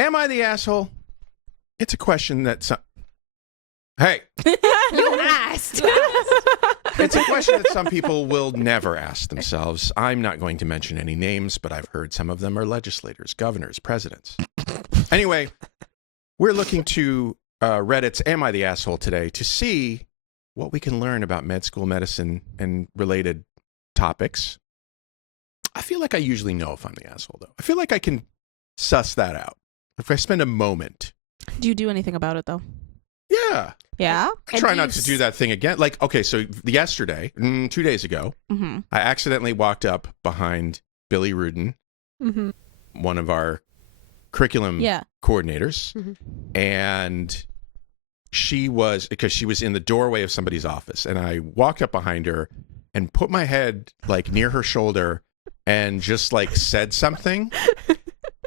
Am I the asshole? It's a question that Hey! You asked! It's a question that some people will never ask themselves. I'm not going to mention any names, but I've heard some of them are legislators, governors, presidents. Anyway, we're looking to Reddit's Am I the Asshole today to see what we can learn about med school medicine and related topics. I feel like I usually know if I'm the asshole, though. I feel like I can suss that out if I spend a moment. Do you do anything about it, though? Yeah. Yeah? I try not to do that thing again. Like, okay, so yesterday, 2 days ago, I accidentally walked up behind Billy Rudin, one of our curriculum coordinators, and because she was in the doorway of somebody's office, and I walked up behind her and put my head like near her shoulder and just like said something,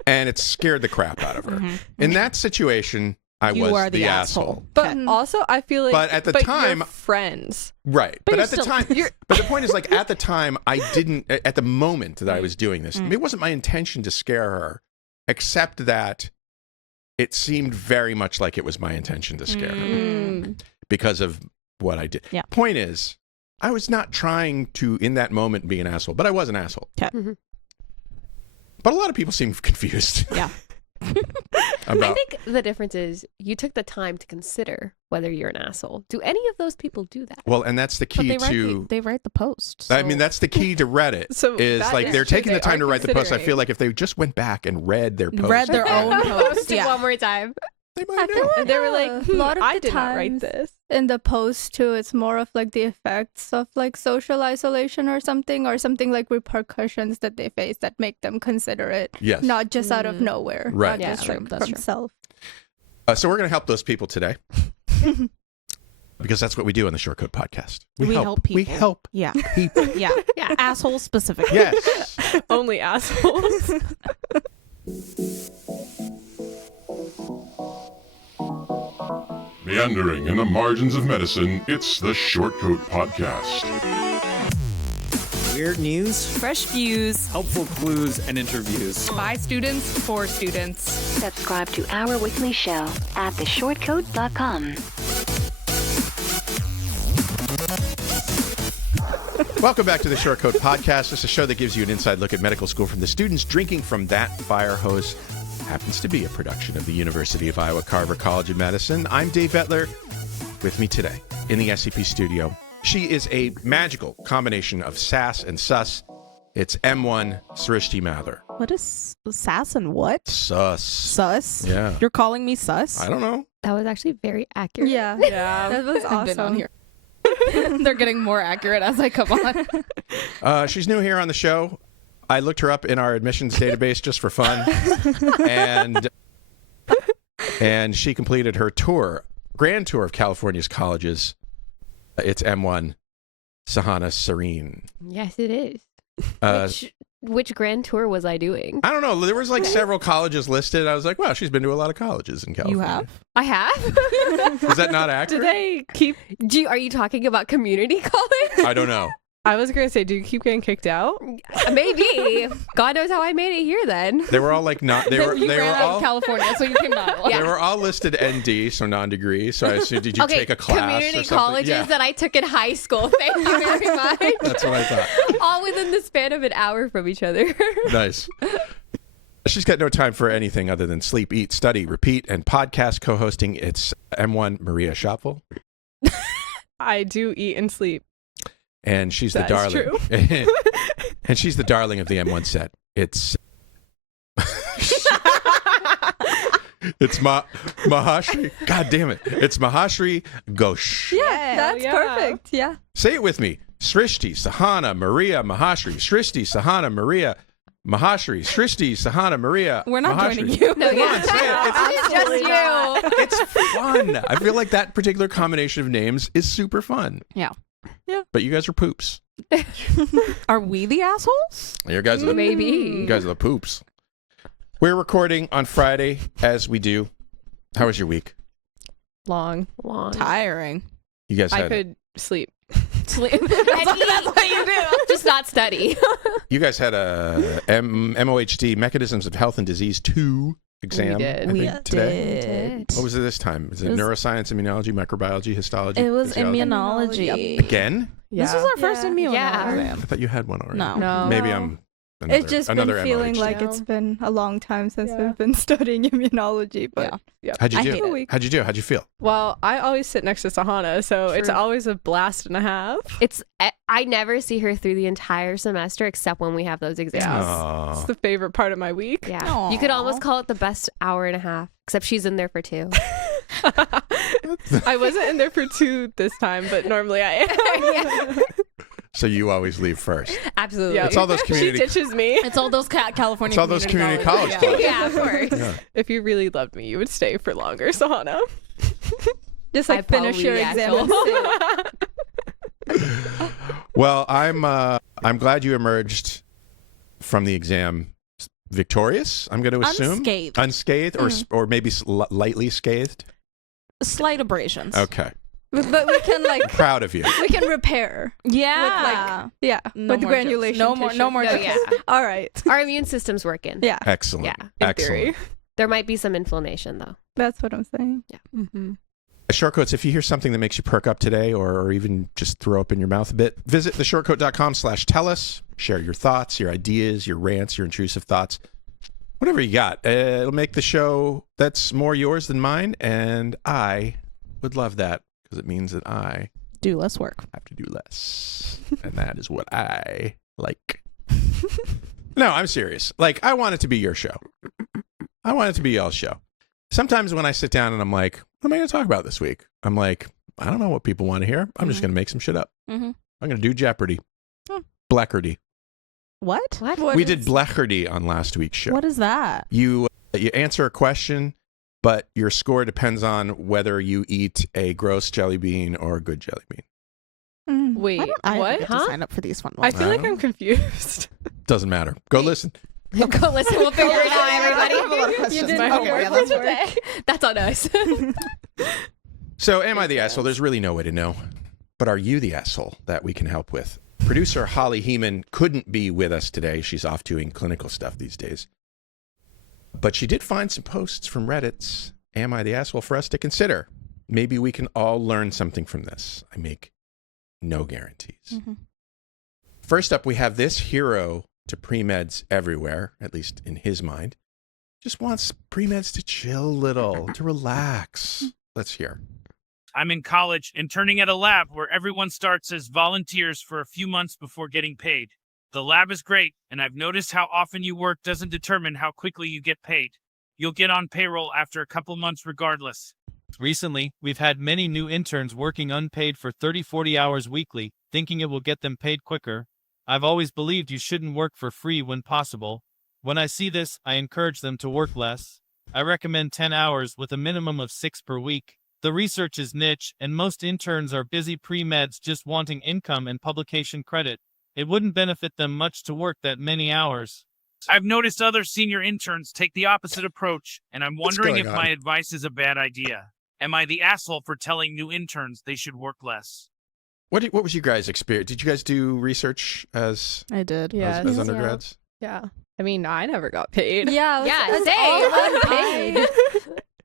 and it scared the crap out of her. In that situation, I was the asshole. But also, I feel like, but at the time, you're friends, right? But at the time, but the point is, like, at the time, I didn't. At the moment that I was doing this, it wasn't my intention to scare her, except that it seemed very much like it was my intention to scare her because of what I did. Yeah. Point is, I was not trying to, in that moment, be an asshole, but I was an asshole. But a lot of people seem confused. Yeah. I think the difference is you took the time to consider whether you're an asshole. Do any of those people do that? Well, and that's the key to... They write the post. So. I mean, that's the key to Reddit. Is like they're taking the time to write the post. I feel like if they just went back and read their post. Read their own post. One more time. They might know. And they were like, a lot of I the did not write times this. In the post too, it's more of like the effects of like social isolation or something like repercussions that they face that make them consider it. Yes. Not just out of nowhere. Right. Not just from self. So we're going to help those people today. Because that's what we do on the Short Code Podcast. We help people. We help people. Yeah. Asshole specific. Yes. Only assholes. Meandering in the margins of medicine, it's the Short Code Podcast. Weird news, fresh views, helpful clues, and interviews. By students, for students. Subscribe to our weekly show at theshortcode.com. Welcome back to the Short Code Podcast. This is a show that gives you an inside look at medical school from the students drinking from that fire hose. Happens to be a production of the University of Iowa Carver College of Medicine. I'm Dave Etler. With me today in the SCP studio, she is a magical combination of sass and sus. It's M1s Srishti Mathur. What is sass and what? Sus. Sus? Yeah. You're calling me sus? I don't know. That was actually very accurate. Yeah. That was I've been on awesome. here. They're getting more accurate as I come on. She's new here on the show. I looked her up in our admissions database just for fun, and she completed her grand tour of California's colleges. It's M1 Sahana Sarin. Yes, it is. Which grand tour was I doing? I don't know. There was like several colleges listed. I was like, wow, she's been to a lot of colleges in California. You have? I have? Is that not accurate? Do they keep... Are you talking about community college? I don't know. I was going to say, do you keep getting kicked out? Maybe. God knows how I made it here then. They were all like not. They were all California, so you came out. They were all listed ND, so non-degree. So I assumed, did you take a class community or something? colleges that I took in high school. Thank you very much. That's what I thought. All within the span of an hour from each other. Nice. She's got no time for anything other than sleep, eat, study, repeat, and podcast co-hosting. It's M1 Maria Schapfel. I do eat and sleep. And she's the darling. That is true. And she's the darling of the M1 set. It's Mahaasrei. God damn it. It's Mahaasrei Ghosh. Yeah, that's perfect. Yeah. Say it with me. Srishti, Sahana, Maria, Mahaasrei. Srishti, Sahana, Maria, Mahaasrei. Srishti, Sahana, Maria. We're not Mahaasrei. joining you. No, Come on, say it. it's just you. It's fun. I feel like that particular combination of names is super fun. Yeah. But you guys are poops. Are we the assholes? You guys are the, Maybe. You guys are the poops. We're recording on Friday, as we do. How was your week? Long. Tiring. You guys I had could sleep. Sleep. That's what you do. Just not study. You guys had a MOHD, Mechanisms of Health and Disease 2 exam? We Today. What was it this time? Is it neuroscience, immunology, microbiology, histology? It was physiology? immunology. Again? Yeah. This was our first immune I thought you had one already. No. Maybe I'm It's just been feeling MOH. like it's been a long time since I've been studying immunology. But How'd you do? How'd you feel? Well, I always sit next to Sahana, so it's always a blast and a half. I never see her through the entire semester except when we have those exams. It's the favorite part of my week. Yeah. Aww. You could almost call it the best hour and a half, except she's in there for 2. I wasn't in there for 2 this time, but normally I am. So you always leave first. Absolutely. It's all those community. She ditches me. It's all those California. It's all those community college classes. Yeah, of course. Yeah. If you really loved me, you would stay for longer, Sahana. just like finish your exam. Well, I'm glad you emerged from the exam victorious. I'm going to assume unscathed, or maybe lightly scathed. Slight abrasions. Okay. But we can I'm proud of you. we can repair. Yeah. With granulation. No more. Yeah. All right. Our immune system's working. Yeah. Excellent. Yeah. Excellent. Theory. There might be some inflammation though. That's what I'm saying. Yeah. Mm-hmm. Shortcoats, if you hear something that makes you perk up today or even just throw up in your mouth a bit, visit theshortcoat.com/tell us. Share your thoughts, your ideas, your rants, your intrusive thoughts. Whatever you got. It'll make the show that's more yours than mine, and I would love that because it means that I do less work. Have to do less. And that is what I like. No, I'm serious. Like, I want it to be your show. I want it to be y'all's show. Sometimes when I sit down and I'm like, what am I going to talk about this week? I'm like, I don't know what people want to hear. I'm just going to make some shit up. I'm going to do Jeopardy. Blecherdy. What? We did Blecherdy on last week's show. What is that? You answer a question, but your score depends on whether you eat a gross jelly bean or a good jelly bean. Wait, I what? have to sign up for these fun I ones. feel like I'm confused. Doesn't matter. Go listen. Go listen. We'll figure it out, everybody. I have a lot of questions. You did my homework for today. That's on us. So, am I the asshole? There's really no way to know. But are you the asshole that we can help with? Producer Holly Heeman couldn't be with us today. She's off doing clinical stuff these days. But she did find some posts from Reddit's Am I the Asshole for us to consider. Maybe we can all learn something from this. I make no guarantees. First up, we have this hero to pre-meds everywhere, at least in his mind. Just wants pre-meds to chill a little, to relax. Let's hear. I'm in college, interning at a lab where everyone starts as volunteers for a few months before getting paid. The lab is great, and I've noticed how often you work doesn't determine how quickly you get paid. You'll get on payroll after a couple months regardless. Recently, we've had many new interns working unpaid for 30-40 hours weekly, thinking it will get them paid quicker. I've always believed you shouldn't work for free when possible. When I see this, I encourage them to work less. I recommend 10 hours with a minimum of 6 per week. The research is niche, and most interns are busy pre-meds just wanting income and publication credit. It wouldn't benefit them much to work that many hours. I've noticed other senior interns take the opposite approach, and I'm wondering if my advice is a bad idea. Am I the asshole for telling new interns they should work less? What was you guys' experience? Did you guys do research as I did. as undergrads? Yeah. I mean, I never got paid. Unpaid.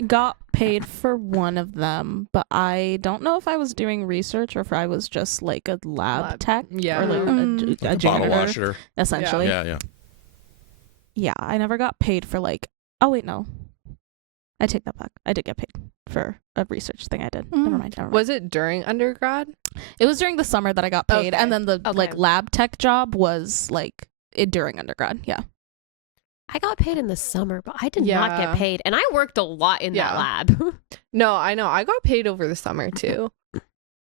Got paid for one of them, but I don't know if I was doing research or if I was just like a lab tech or like a bottle janitor, washer. essentially. Yeah, I never got paid for like, oh wait, no. I take that back. I did get paid for a research thing I did. Never mind. Was it during undergrad? It was during the summer that I got paid, and then the like lab tech job was like during undergrad. Yeah. I got paid in the summer, but I did not get paid. And I worked a lot in that lab. No, I know. I got paid over the summer too.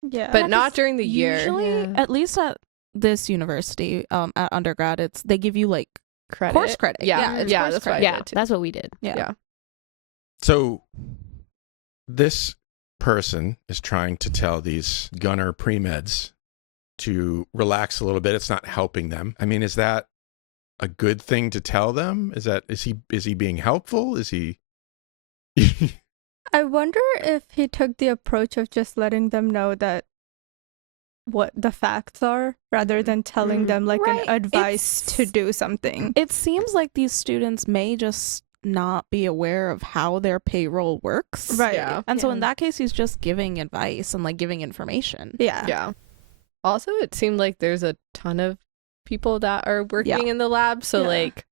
But not during the year. Usually, at least at this university, at undergrad, they give you like credit. Course credit. Yeah, that's what I did too. That's what we did. Yeah. So this person is trying to tell these gunner pre-meds to relax a little bit. It's not helping them. I mean, is that a good thing to tell them? Is he being helpful? Is he I wonder if he took the approach of just letting them know that what the facts are rather than telling them like an advice to do something. It seems like these students may just not be aware of how their payroll works. Right. Yeah. And so in that case, he's just giving advice and like giving information. Yeah. Yeah. Also, it seemed like there's a ton of people that are working in the lab. So like,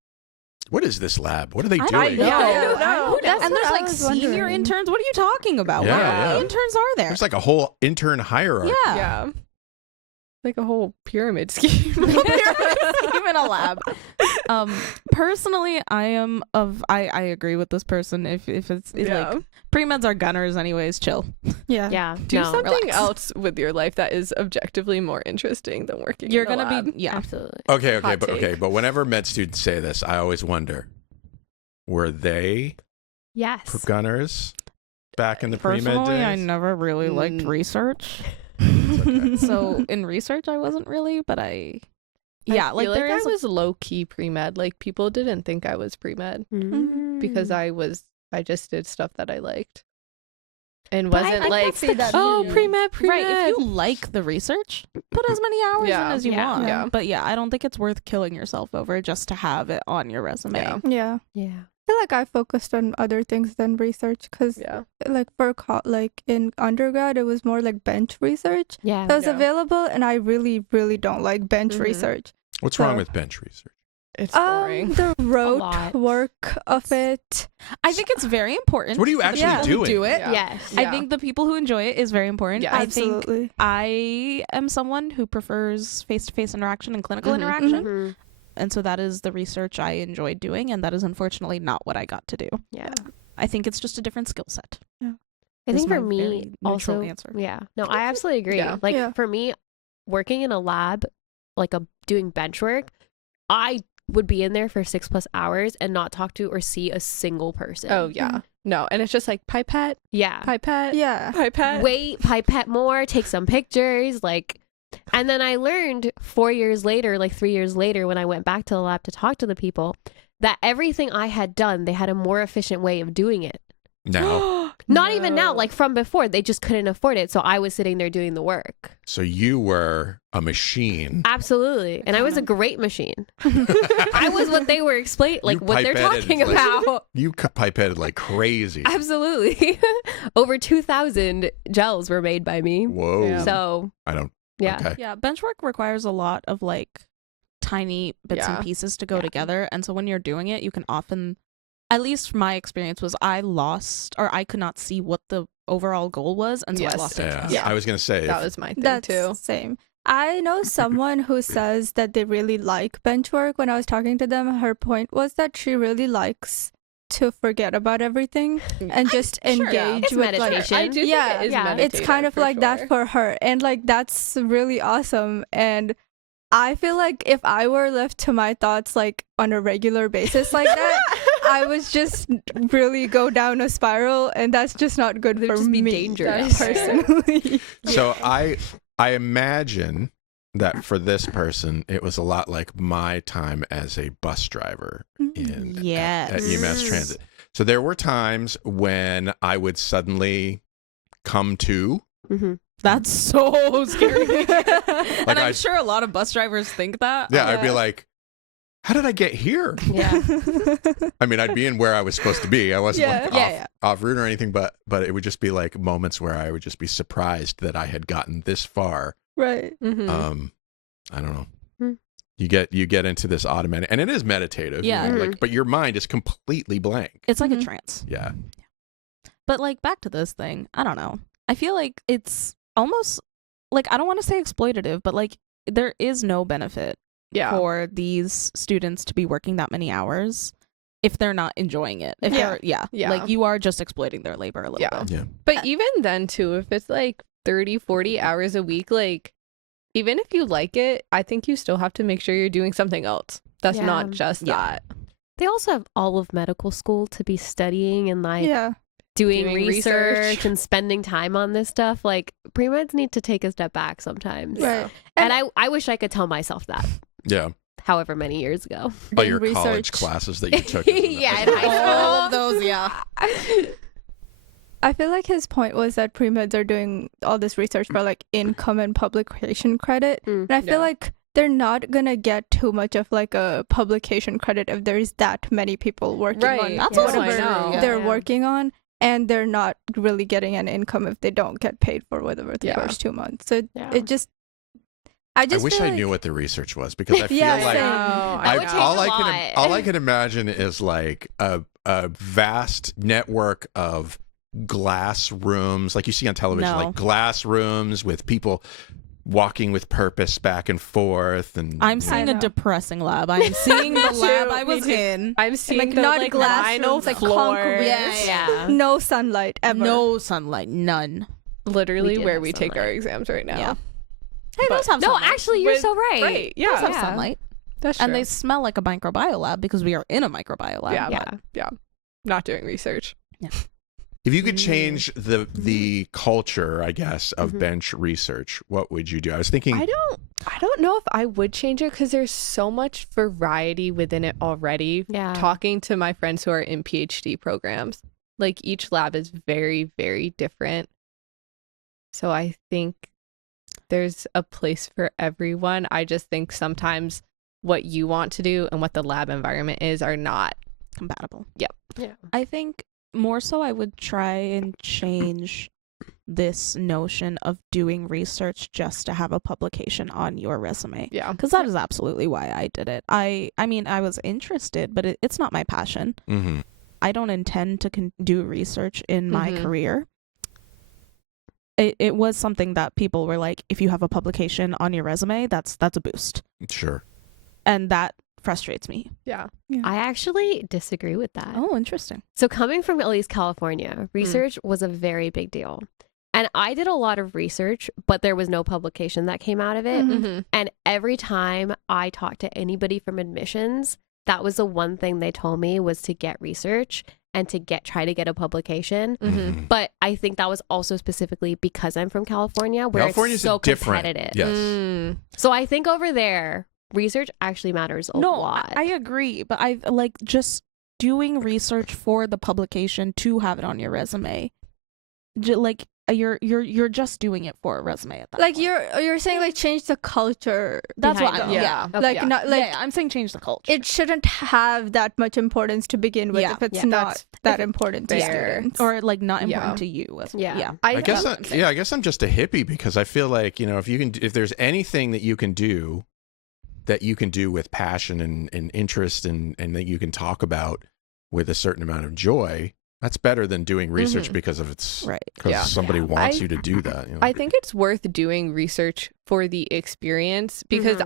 what is this lab? What are they doing? I don't know. And there's like senior interns. What are you talking about? Yeah, What many interns are there? There's like a whole intern hierarchy. Yeah. Like a whole pyramid scheme. Even a lab. Personally, I agree with this person. If it's like pre-meds are gunners anyways, chill. Yeah. Do something else with your life that is objectively more interesting than working. You're in a gonna lab. be absolutely. But whenever med students say this, I always wonder, were they gunners back in the pre-med Personally, days? I never really liked research. So in research, I wasn't really, but I feel like I was low key pre-med. Like people didn't think I was pre-med because I just did stuff that I liked and wasn't like pre-med. Right, if you like the research, put as many hours in as you want. Yeah. But I don't think it's worth killing yourself over just to have it on your resume. Yeah. I feel like I focused on other things than research because like like in undergrad it was more like bench research that was available, and I really don't like bench research. What's wrong with bench research? It's boring. The rote work of it. I think it's very important. What are you actually doing? Do it. Yes. I think the people who enjoy it is very important. Yeah, I absolutely. think I am someone who prefers face-to-face interaction and clinical interaction. And so that is the research I enjoyed doing, and that is unfortunately not what I got to do. Yeah. I think it's just a different skill set. Yeah. I think for my me very neutral also answer. No, I absolutely agree. Like for me, working in a lab, like doing bench work, I would be in there for 6+ hours and not talk to or see a single person. Oh yeah. No, and it's just like pipette. Yeah. Pipette. Yeah. Pipette. Wait, pipette more, take some pictures, like. And then I learned 4 years later, like 3 years later, when I went back to the lab to talk to the people, that everything I had done, they had a more efficient way of doing it. Now? Not even now, like from before, they just couldn't afford it. So I was sitting there doing the work. So you were a machine. Absolutely. And I was a great machine. I was what they were what they're talking about. You pipetted like crazy. Absolutely. Over 2,000 gels were made by me. Whoa. Yeah. So I don't. Yeah. Okay. Yeah, bench work requires a lot of like tiny bits and pieces to go together. And so when you're doing it, you can often, at least my experience was I could not see what the overall goal was. And so I lost interest. I was going to say. That was my thing too. Same. I know someone who says that they really like bench work. When I was talking to them, her point was that she really likes to forget about everything and just engage it's with meditation. like I do think it is it's kind of like that for her, and like that's really awesome. And I feel like if I were left to my thoughts like on a regular basis like that, I would just really go down a spiral, and that's just not good for me. Dangerous personally. So I imagine that for this person, it was a lot like my time as a bus driver at UMass Transit. So there were times when I would suddenly come to. That's so scary. And I'm sure a lot of bus drivers think that. Yeah, I'd be like, how did I get here? Yeah. I mean, I'd be in where I was supposed to be. I wasn't off route or anything, but it would just be like moments where I would just be surprised that I had gotten this far. Right. I don't know. You get into this automatic, and it is meditative. Yeah. Like, but your mind is completely blank. It's like a trance. Yeah. But like back to this thing, I don't know. I feel like it's almost like, I don't want to say exploitative, but like there is no benefit for these students to be working that many hours if they're not enjoying it. If they're like you are just exploiting their labor a little bit. Yeah. But even then too, if it's like 30-40 hours a week, like even if you like it, I think you still have to make sure you're doing something else. That's not just that. They also have all of medical school to be studying and like doing research and spending time on this stuff. Like pre-meds need to take a step back sometimes. Right. And I wish I could tell myself that. Yeah. However many years ago. All your college classes that you took. Yeah, in high school. All of those, I feel like his point was that pre-meds are doing all this research for like income and publication credit. And I feel like they're not gonna get too much of like a publication credit if there's that many people working on That's whatever they're working on, and they're not really getting an income if they don't get paid for whatever the first 2 months. So it just, I wish I knew what the research was, because I feel like all I can imagine is like a vast network of glass rooms, like you see on television, like glass rooms with people walking with purpose back and forth. And I'm seeing a depressing lab. I'm seeing the lab I was in. I'm seeing like the, not like, glass vinyl rooms, like floor. concrete. No sunlight ever. No sunlight, none. Literally where we take our exams right now. Yeah. Hey, those have sunlight. No, actually, you're so right. Right. Yeah. Those have sunlight. That's true. And they smell like a microbiome lab because we are in a microbiome lab. Yeah. Not doing research. Yeah. If you could change the culture, I guess, of bench research, what would you do? I was thinking, I don't know if I would change it, because there's so much variety within it already. Yeah. Talking to my friends who are in PhD programs, like each lab is very, very different. So I think there's a place for everyone. I just think sometimes what you want to do and what the lab environment is are not compatible. Yep. Yeah. I think more so I would try and change this notion of doing research just to have a publication on your resume. Yeah. Because that is absolutely why I did it. I mean, I was interested, but it's not my passion. Mm-hmm. I don't intend to do research in my career. It was something that people were like, if you have a publication on your resume, that's a boost. Sure. And that frustrates me. Yeah. I actually disagree with that. Oh, interesting. So coming from at least California, research was a very big deal. And I did a lot of research, but there was no publication that came out of it. And every time I talked to anybody from admissions, that was the one thing they told me was to get research and to try to get a publication. But I think that was also specifically because I'm from California, where it's so competitive. Yes. So I think over there, research actually matters a lot. I agree, but I like just doing research for the publication to have it on your resume. Like you're just doing it for a resume at that like point. you're saying like change the culture. That's what I'm saying change the culture. It shouldn't have that much importance to begin with if it's not that important to students, or like not important to you. I guess I'm just a hippie, because I feel like, if there's anything that you can do with passion and interest and that you can talk about with a certain amount of joy, that's better than doing research because somebody wants you to do that. I think it's worth doing research for the experience, because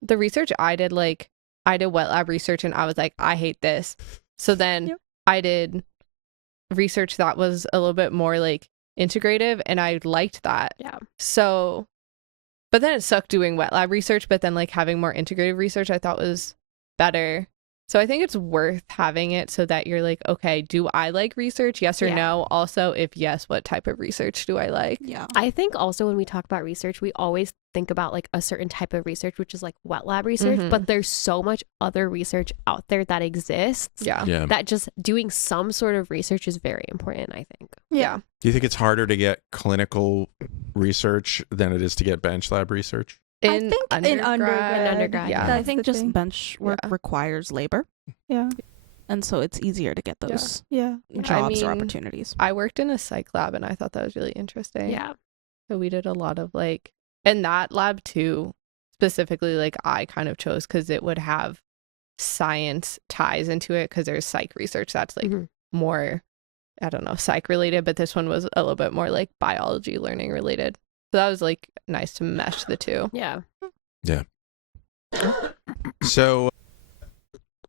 the research I did wet lab research and I was like, I hate this. So then I did research that was a little bit more like integrative, and I liked that. Yeah. So, but then it sucked doing wet lab research, but then like having more integrative research I thought was better. So I think it's worth having it so that you're like, okay, do I like research? Yes or no? Also, if yes, what type of research do I like? Yeah. I think also when we talk about research, we always think about like a certain type of research, which is like wet lab research, but there's so much other research out there that exists that just doing some sort of research is very important, I think. Yeah. Do you think it's harder to get clinical research than it is to get bench lab research? I think in undergrad. Yeah. I think just bench work requires labor. Yeah. And so it's easier to get those jobs or opportunities. I worked in a psych lab and I thought that was really interesting. Yeah. So we did a lot of like, and that lab too, specifically, like I kind of chose because it would have science ties into it, because there's psych research that's like more, I don't know, psych related, but this one was a little bit more like biology learning related. So that was like nice to mesh the two. Yeah. Yeah. So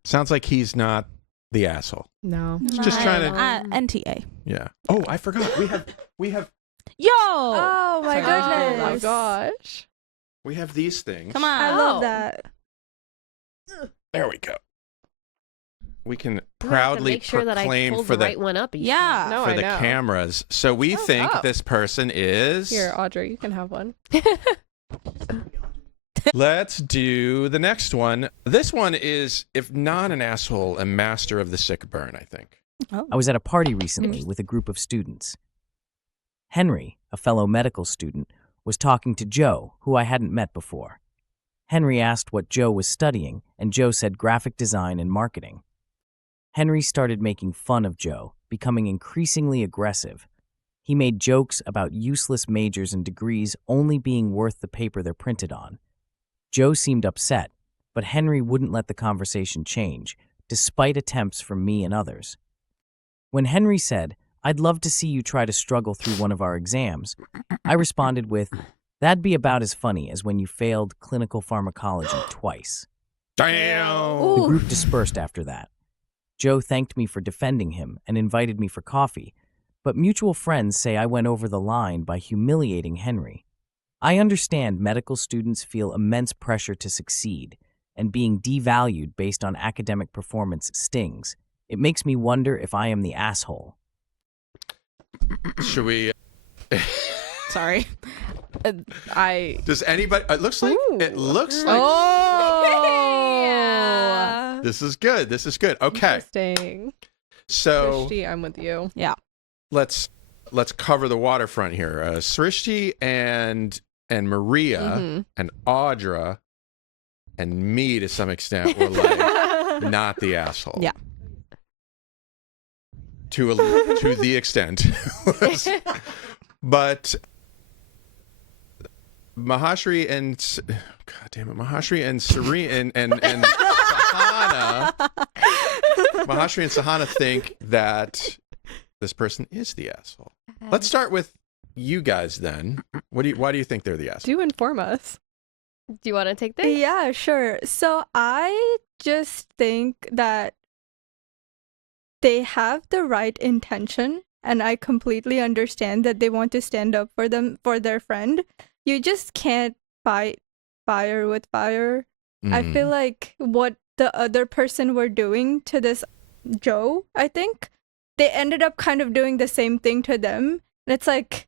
sounds like he's not the asshole. No. He's just trying to NTA. Yeah. Oh, I forgot. We have Yo! Oh my goodness. Oh my gosh. We have these things. Come on. I love that. There we go. We can proudly proclaim for the right one up. for the cameras. So we think this person is. Here, Audrey, you can have one. Let's do the next one. This one is, if not an asshole, a master of the sick burn, I think. Oh. I was at a party recently with a group of students. Henry, a fellow medical student, was talking to Joe, who I hadn't met before. Henry asked what Joe was studying, and Joe said graphic design and marketing. Henry started making fun of Joe, becoming increasingly aggressive. He made jokes about useless majors and degrees only being worth the paper they're printed on. Joe seemed upset, but Henry wouldn't let the conversation change, despite attempts from me and others. When Henry said, "I'd love to see you try to struggle through one of our exams," I responded with, "That'd be about as funny as when you failed clinical pharmacology twice." Damn! The group dispersed after that. Joe thanked me for defending him and invited me for coffee, but mutual friends say I went over the line by humiliating Henry. I understand medical students feel immense pressure to succeed, and being devalued based on academic performance stings. It makes me wonder if I am the asshole. Should we... Sorry. Does anybody... It looks like... Oh! This is good. Okay. Interesting. So... Srishti, I'm with you. Yeah. Let's cover the waterfront here. Srishti and Maria and Audra and me to some extent were like not the asshole. Yeah. To the extent. But Mahaasrei and Sarin and Sahana Mahaasrei and Sahana think that this person is the asshole. Let's start with you guys then. Why do you think they're the asshole? Do inform us. Do you want to take this? Yeah, sure. So I just think that they have the right intention, and I completely understand that they want to stand up for their friend. You just can't fight fire with fire. I feel like what the other person were doing to this Joe, I think, they ended up kind of doing the same thing to them. And it's like,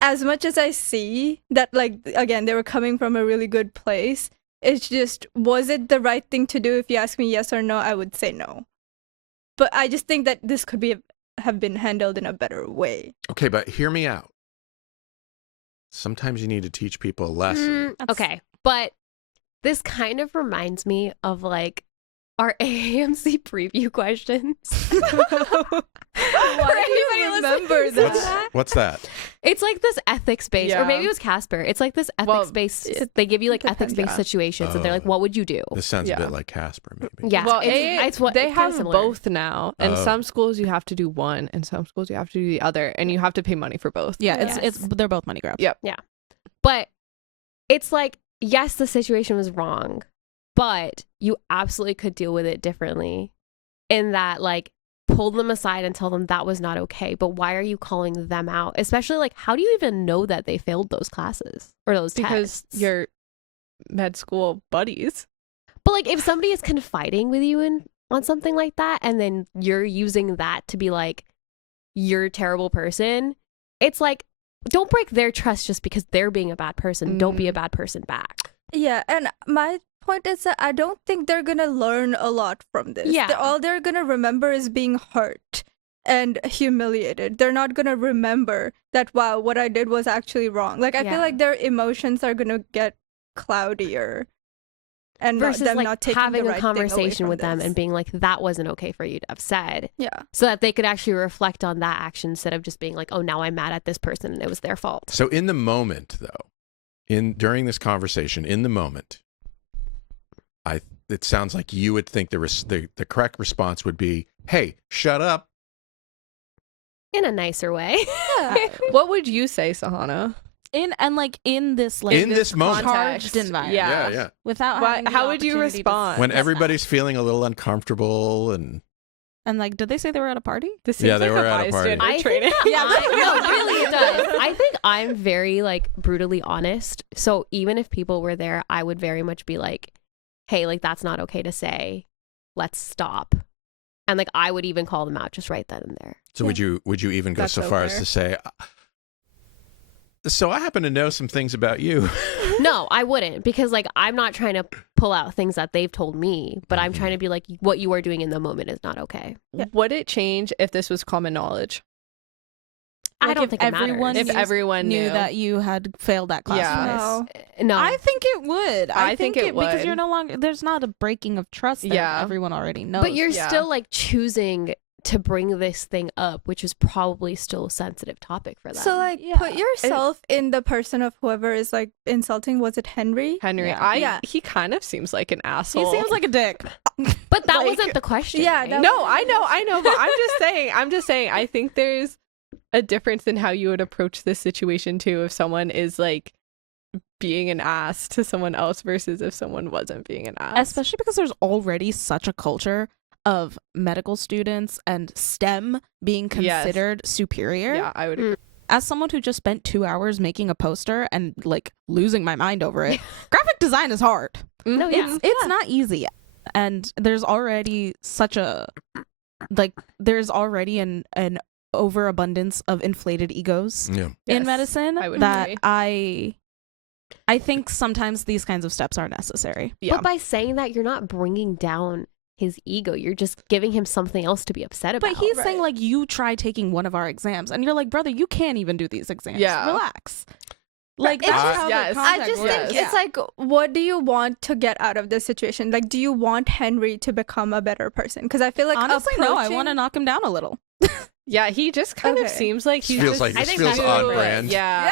as much as I see that, like, again, they were coming from a really good place, it's just, was it the right thing to do? If you ask me yes or no, I would say no. But I just think that this could have been handled in a better way. Okay, but hear me out. Sometimes you need to teach people a lesson. Okay, but this kind of reminds me of like our AAMC preview questions. Why do you remember that? What's that? It's like this ethics-based, or maybe it was Casper. It's like this ethics-based, they give you like ethics-based situations, and they're like, what would you do? This sounds a bit like Casper, maybe. Yeah, well, it's what they have similar. both now, and some schools you have to do one, and some schools you have to do the other, and you have to pay money for both. Yeah, they're both money grabs. Yep. Yeah, but it's like, yes, the situation was wrong, but you absolutely could deal with it differently, in that like, pull them aside and tell them that was not okay. But why are you calling them out? Especially like, how do you even know that they failed those classes or those tests? Because you're med school buddies. But like, if somebody is confiding with you on something like that, and then you're using that to be like, you're a terrible person, it's like, don't break their trust just because they're being a bad person. Don't be a bad person back. Yeah, and my point is that I don't think they're gonna learn a lot from this. Yeah. All they're gonna remember is being hurt and humiliated. They're not gonna remember that, wow, what I did was actually wrong. Like, I feel like their emotions are gonna get cloudier, and versus them like not taking having the a right conversation with them this. and being like, that wasn't okay for you to have said. Yeah. So that they could actually reflect on that action instead of just being like, oh, now I'm mad at this person and it was their fault. So in the moment, though, during this conversation, in the moment, it sounds like you would think the correct response would be, hey, shut up. In a nicer way. Yeah. What would you say, Sahana? In this moment, charged environment. Yeah. Without how would you respond when everybody's feeling a little uncomfortable and like, did they say they were at a party? This seems they like were at a party. Training. Really it does. I think I'm very like brutally honest. So even if people were there, I would very much be like, hey, like, that's not okay to say. Let's stop. And like, I would even call them out just right then and there. So would you even go so far as to say, so I happen to know some things about you? No, I wouldn't, because like, I'm not trying to pull out things that they've told me, but I'm trying to be like, what you are doing in the moment is not okay. Yeah. Would it change if this was common knowledge? I don't think everyone if everyone knew that you had failed that class twice. No, I think it would. I think it would, because you're no longer. There's not a breaking of trust. There. Everyone already knows. But you're still like choosing to bring this thing up, which is probably still a sensitive topic for them. So like put yourself in the person of whoever is like insulting. Was it Henry? He kind of seems like an asshole. He seems like a dick. But that wasn't the question. Yeah, right? No, I know, but I'm just saying I think there's a difference in how you would approach this situation too if someone is like being an ass to someone else versus if someone wasn't being an ass. Especially because there's already such a culture of medical students and STEM being considered superior. Yeah, I would agree. As someone who just spent 2 hours making a poster and like losing my mind over it, graphic design is hard. No, It's not easy. And there's already such a there's already an overabundance of inflated egos in medicine that I think sometimes these kinds of steps are necessary. But by saying that, you're not bringing down his ego. You're just giving him something else to be upset about. But he's saying like, you try taking one of our exams, and you're like, brother, you can't even do these exams. Relax. Like that's how the I just think it's like, what do you want to get out of this situation? Like, do you want Henry to become a better person? Because I feel like honestly, no, I want to knock him down a little. Yeah, he just kind of seems like he feels like feels on brand. Yeah.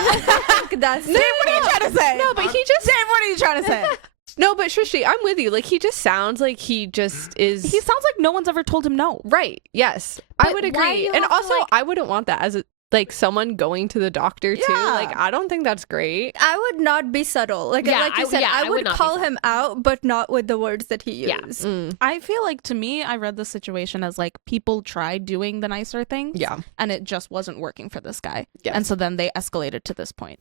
That's Dave, what are you trying to say? No, but he just Dave, what are you trying to say? No, but Srishti, I'm with you. Like, he just sounds like he just is. He sounds like no one's ever told him no. Right. Yes, but I would agree. And also, I wouldn't want that as someone going to the doctor too. Like, I don't think that's great. I would not be subtle. Like you said, I would call him out, but not with the words that he used. I feel like, to me, I read the situation as like people tried doing the nicer things. And it just wasn't working for this guy. And so then they escalated to this point.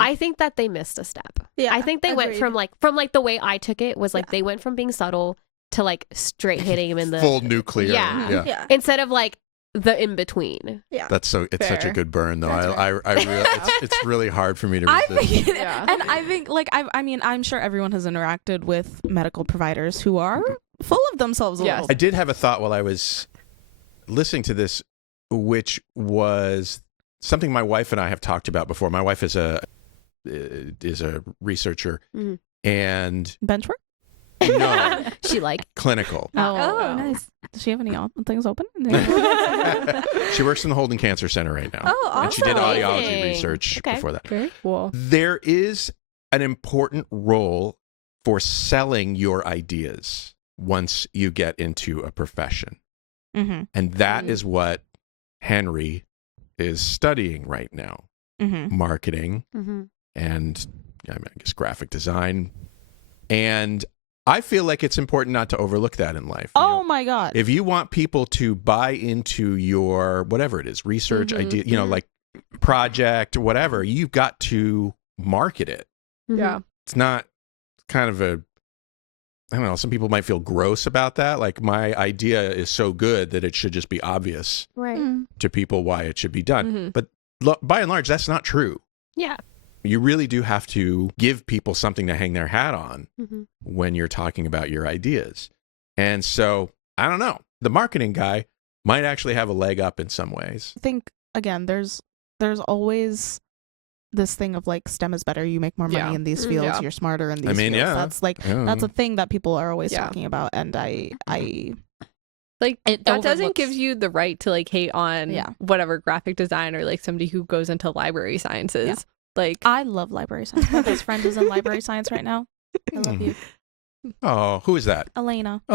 I think that they missed a step. I think they went from the way I took it was like they went from being subtle to like straight hitting him in the full nuclear. Yeah. Instead of like the in between. Yeah. It's such a good burn though. I really it's really hard for me to read this. And I think like I mean I'm sure everyone has interacted with medical providers who are full of themselves a little. I did have a thought while I was listening to this, which was something my wife and I have talked about before. My wife is a researcher and bench work. No, she like clinical. Oh, nice. Does she have any things open? She works in the Holden Cancer Center right now. Oh, awesome. And she did audiology research before that. Very cool. There is an important role for selling your ideas once you get into a profession. And that is what Henry is studying right now. Marketing and I guess graphic design. And I feel like it's important not to overlook that in life. Oh my God. If you want people to buy into your, whatever it is, research idea, like project, whatever, you've got to market it. Yeah. It's not kind of I don't know, some people might feel gross about that. Like, my idea is so good that it should just be obvious to people why it should be done. But by and large, that's not true. Yeah. You really do have to give people something to hang their hat on when you're talking about your ideas. And so, I don't know, the marketing guy might actually have a leg up in some ways. I think, again, there's always this thing of like STEM is better. You make more money in these fields. You're smarter in these fields. That's that's a thing that people are always talking about. And I like that doesn't give you the right to like hate on whatever graphic design or like somebody who goes into library sciences. Like, I love library science. My best friend is in library science right now. I love you. Oh, who is that? Elena. Hi,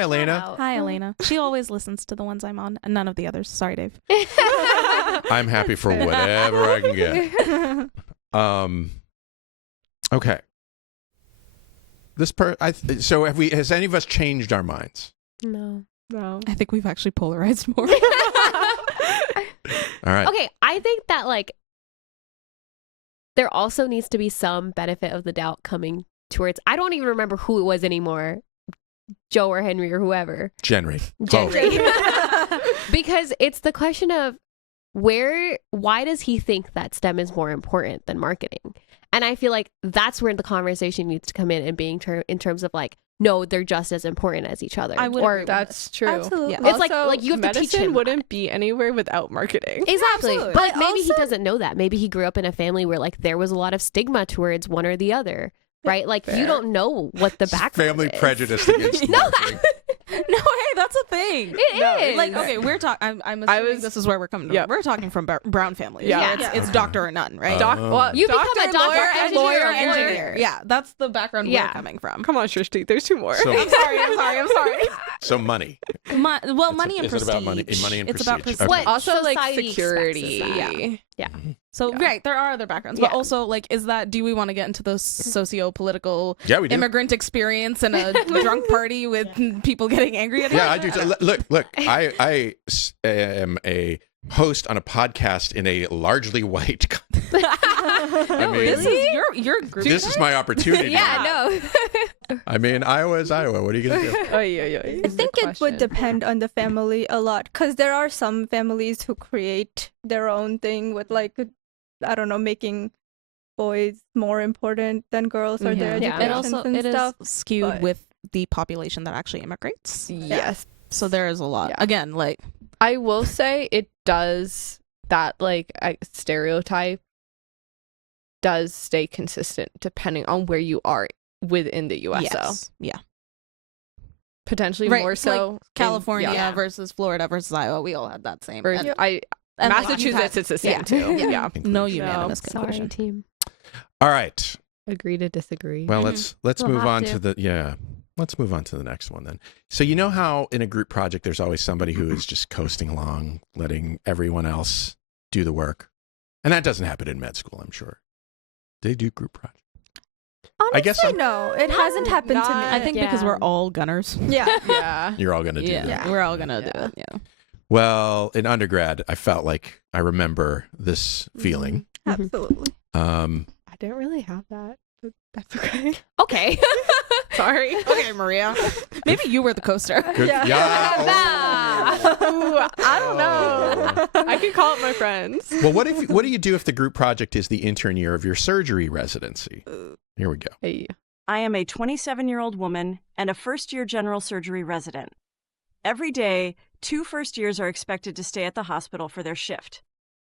Elena. Hi, Elena. She always listens to the ones I'm on, and none of the others. Sorry, Dave. I'm happy for whatever I can get. Okay. So has any of us changed our minds? No. I think we've actually polarized more. All right. Okay, I think that like there also needs to be some benefit of the doubt coming towards, I don't even remember who it was anymore, Joe or Henry or whoever. Jenry. Because it's the question of why does he think that STEM is more important than marketing? And I feel like that's where the conversation needs to come in and being in terms of like, no, they're just as important as each other. I would agree with that's this. true. Absolutely. Yeah. It's like you have to teach medicine him wouldn't be anywhere without marketing. Exactly. Absolutely. But like, maybe he doesn't know that. Maybe he grew up in a family where like there was a lot of stigma towards one or the other. Right? Like you don't know what the background Family is. prejudice against marketing. No, hey, that's a thing. It is. Like, okay, we're talking. I'm assuming this is where we're coming from. We're talking from brown families. Yeah. It's doctor or none, right? You become a doctor, lawyer, engineer. engineer. Yeah, that's the background we're coming from. Come on, Srishti. There's two more. So, I'm sorry. So money. Money and is prestige. it about money? Money and it's about prestige. prestige. Okay. What Also, like society security. expects is that. Yeah. So right, there are other backgrounds, but also like, is that? Do we want to get into the socio-political we do. immigrant experience and a drunk party with people getting angry at each Yeah, other? I do. Look. I am a host on a podcast in a largely white. I mean, this is your group. This is my opportunity. Yeah, no. I mean, Iowa's Iowa. What are you gonna do? I think it would depend on the family a lot, because there are some families who create their own thing with like, I don't know, making boys more important than girls or their education and also and it stuff. is skewed with the population that actually immigrates. Yes. So there is a lot. Again, like I will say it does that like stereotype does stay consistent depending on where you are within the US. yes. Yeah. Potentially Right, more so like California in, versus Florida versus Iowa. We all had that same. Or and Massachusetts, it's the same too. Yeah. No unanimous Sorry, conclusion. team. All right. Agree to disagree. Well, let's We'll move have on to. let's move on to the next one then. So you know how in a group project there's always somebody who is just coasting along, letting everyone else do the work, and that doesn't happen in med school, I'm sure. They do group projects. Honestly, I guess no, it hasn't happened to me. I think because we're all gunners. Yeah. You're all gonna do that. Yeah, we're all gonna do it. Yeah. Well, in undergrad, I felt like I remember this feeling. Absolutely. I didn't really have that. But that's okay. Okay. Sorry. Okay, Maria. Maybe you were the coaster. Good. Ooh, I don't know. I can call up my friends. Well, what do you do if the group project is the intern year of your surgery residency? Here we go. Hey. I am a 27-year-old woman and a first-year general surgery resident. Every day, 2 first years are expected to stay at the hospital for their shift.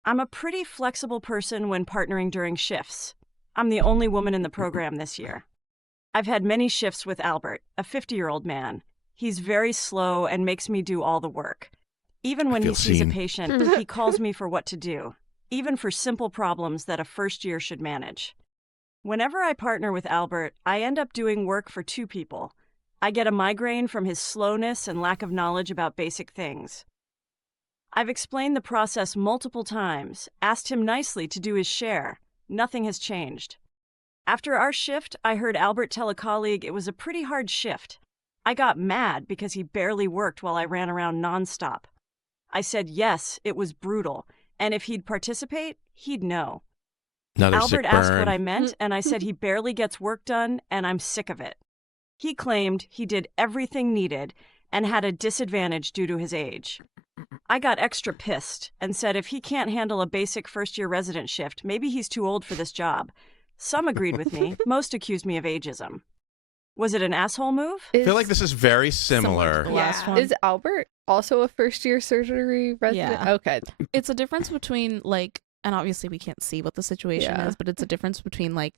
I'm a pretty flexible person when partnering during shifts. I'm the only woman in the program this year. I've had many shifts with Albert, a 50-year-old man. He's very slow and makes me do all the work. Even when he sees a patient, he calls me for what to do, even for simple problems that a first year should manage. Whenever I partner with Albert, I end up doing work for 2 people. I get a migraine from his slowness and lack of knowledge about basic things. I've explained the process multiple times, asked him nicely to do his share. Nothing has changed. After our shift, I heard Albert tell a colleague it was a pretty hard shift. I got mad because he barely worked while I ran around nonstop. I said yes, it was brutal, and if he'd participate, he'd know. Albert asked what I meant, and I said he barely gets work done, and I'm sick of it. He claimed he did everything needed and had a disadvantage due to his age. I got extra pissed and said if he can't handle a basic first-year resident shift, maybe he's too old for this job. Some agreed with me. Most accused me of ageism. Was it an asshole move? I feel like this is very similar. to the last one. Is Albert also a first-year surgery resident? Yeah. Okay. It's a difference between like, and obviously we can't see what the situation is, but it's a difference between like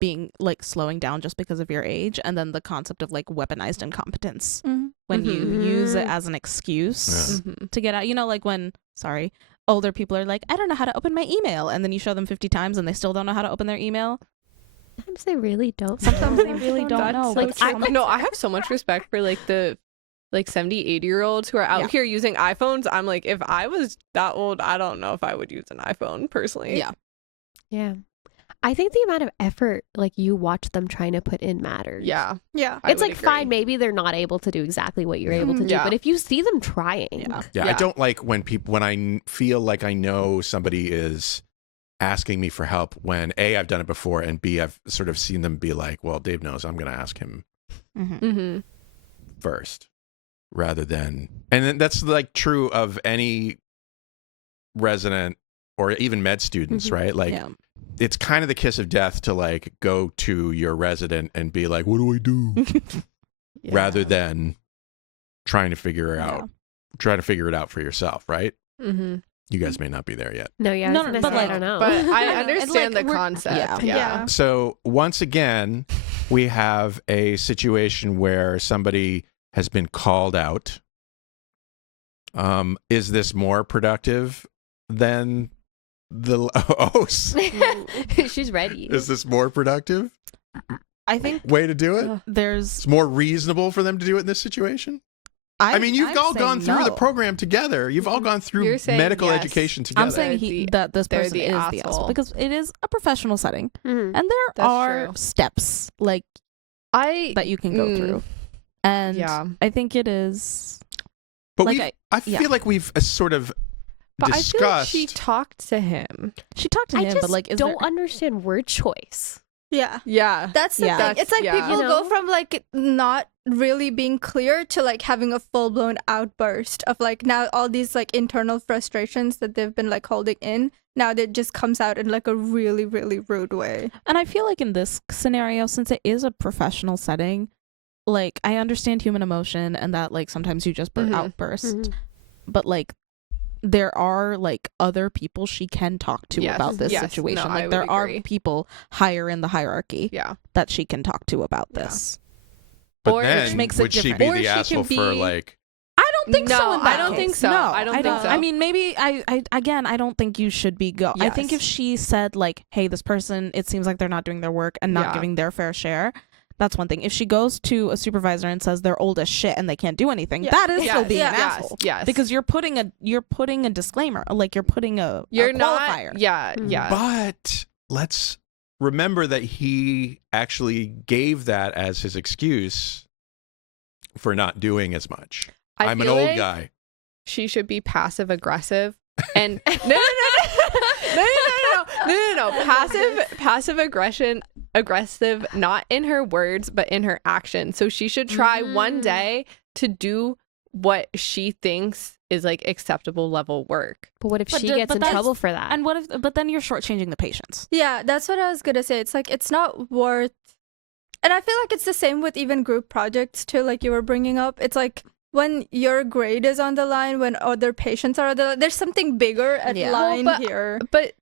being like slowing down just because of your age, and then the concept of like weaponized incompetence when you use it as an excuse to get out. You know, like when older people are like, I don't know how to open my email, and then you show them 50 times and they still don't know how to open their email. Sometimes they really don't. Sometimes they really don't know. Like I have so much respect for like the 70, 80-year-olds who are out here using iPhones. I'm like, if I was that old, I don't know if I would use an iPhone personally. Yeah. I think the amount of effort like you watch them trying to put in matters. Yeah. It's like fine, maybe they're not able to do exactly what you're able to do, but if you see them trying. Yeah, I don't like when I feel like I know somebody is asking me for help when A, I've done it before, and B, I've sort of seen them be like, well, Dave knows, I'm going to ask him first, rather than, and then that's like true of any resident or even med students, right? Like, it's kind of the kiss of death to like go to your resident and be like, what do I do? rather than trying to figure it out for yourself, right? Mm-hmm. You guys may not be there yet. No, but I don't know. But I understand the concept. Yeah. So once again, we have a situation where somebody has been called out. Is this more productive than the She's ready. Is this more productive? I think way to do it? It's more reasonable for them to do it in this situation? I mean, you've all gone through the program together. You've all gone through medical education together. I'm saying that this person is the asshole because it is a professional setting, and there are steps that you can go through, and I think it is. But I feel like we've sort of discussed. I feel like she talked to him. She talked to him, but don't understand word choice. Yeah. That's the thing. It's like people go from not really being clear to having a full-blown outburst of now all these internal frustrations that they've been holding in. Now that just comes out in a really, really rude way. And I feel like in this scenario, since it is a professional setting, I understand human emotion and that sometimes you just outburst, but there are other people she can talk to about this situation. No, there are people higher in the hierarchy that she can talk to about this. But then, which makes would she be the asshole for I don't think so. I don't think so. No, I don't think so. I mean, maybe I don't think you should be go. Yes. I think if she said hey, this person, it seems like they're not doing their work and not giving their fair share. That's one thing. If she goes to a supervisor and says they're old as shit and they can't do anything, that is still being an asshole. Yes. Because you're putting a disclaimer, you're putting a qualifier. Yeah. But let's remember that he actually gave that as his excuse for not doing as much. I'm an old guy. She should be passive aggressive and no. Passive aggressive, not in her words, but in her action. So she should try one day to do what she thinks is acceptable level work. But what if she gets in trouble for that? And but then you're shortchanging the patients. Yeah, that's what I was gonna say. It's it's not worth. And I feel it's the same with even group projects too. You were bringing up, it's when your grade is on the line, when other patients are on the line, there's something bigger at line here. But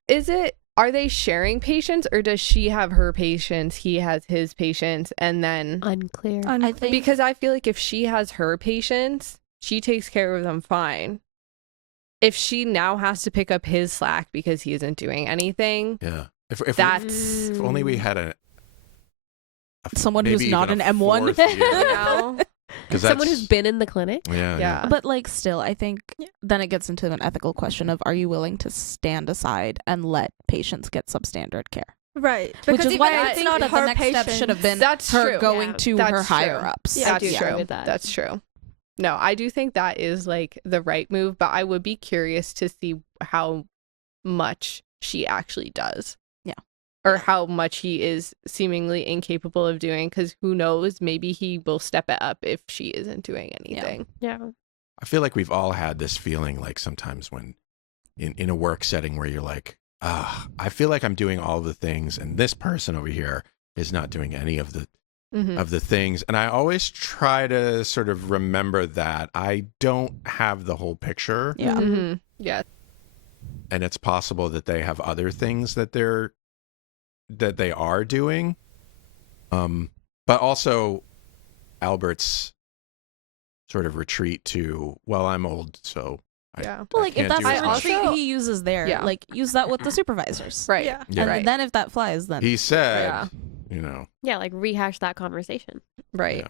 are they sharing patients, or does she have her patients, he has his patients, and then unclear? Because I feel if she has her patients, she takes care of them fine. If she now has to pick up his slack because he isn't doing anything, if only we had someone who's not an M1. Someone who's been in the clinic. Yeah. But still, I think then it gets into an ethical question of, are you willing to stand aside and let patients get substandard care? Right. Which is why I think that the next step should have been her going to her higher ups. Yeah, that's true. That's true. No, I do think that is the right move, but I would be curious to see how much she actually does. Or how much he is seemingly incapable of doing, because who knows, maybe he will step it up if she isn't doing anything. Yeah. I feel we've all had this feeling sometimes when in a work setting where you're I feel I'm doing all the things and this person over here is not doing any of the of the things. And I always try to sort of remember that I don't have the whole picture. Yeah. Mm-hmm. Yeah. And it's possible that they have other things that they are doing, but also Albert's sort of retreat to, well, I'm old, so well, if that's the retreat he uses there, use that with the supervisors, right? And then if that flies, then he said, rehash that conversation, right? Yeah.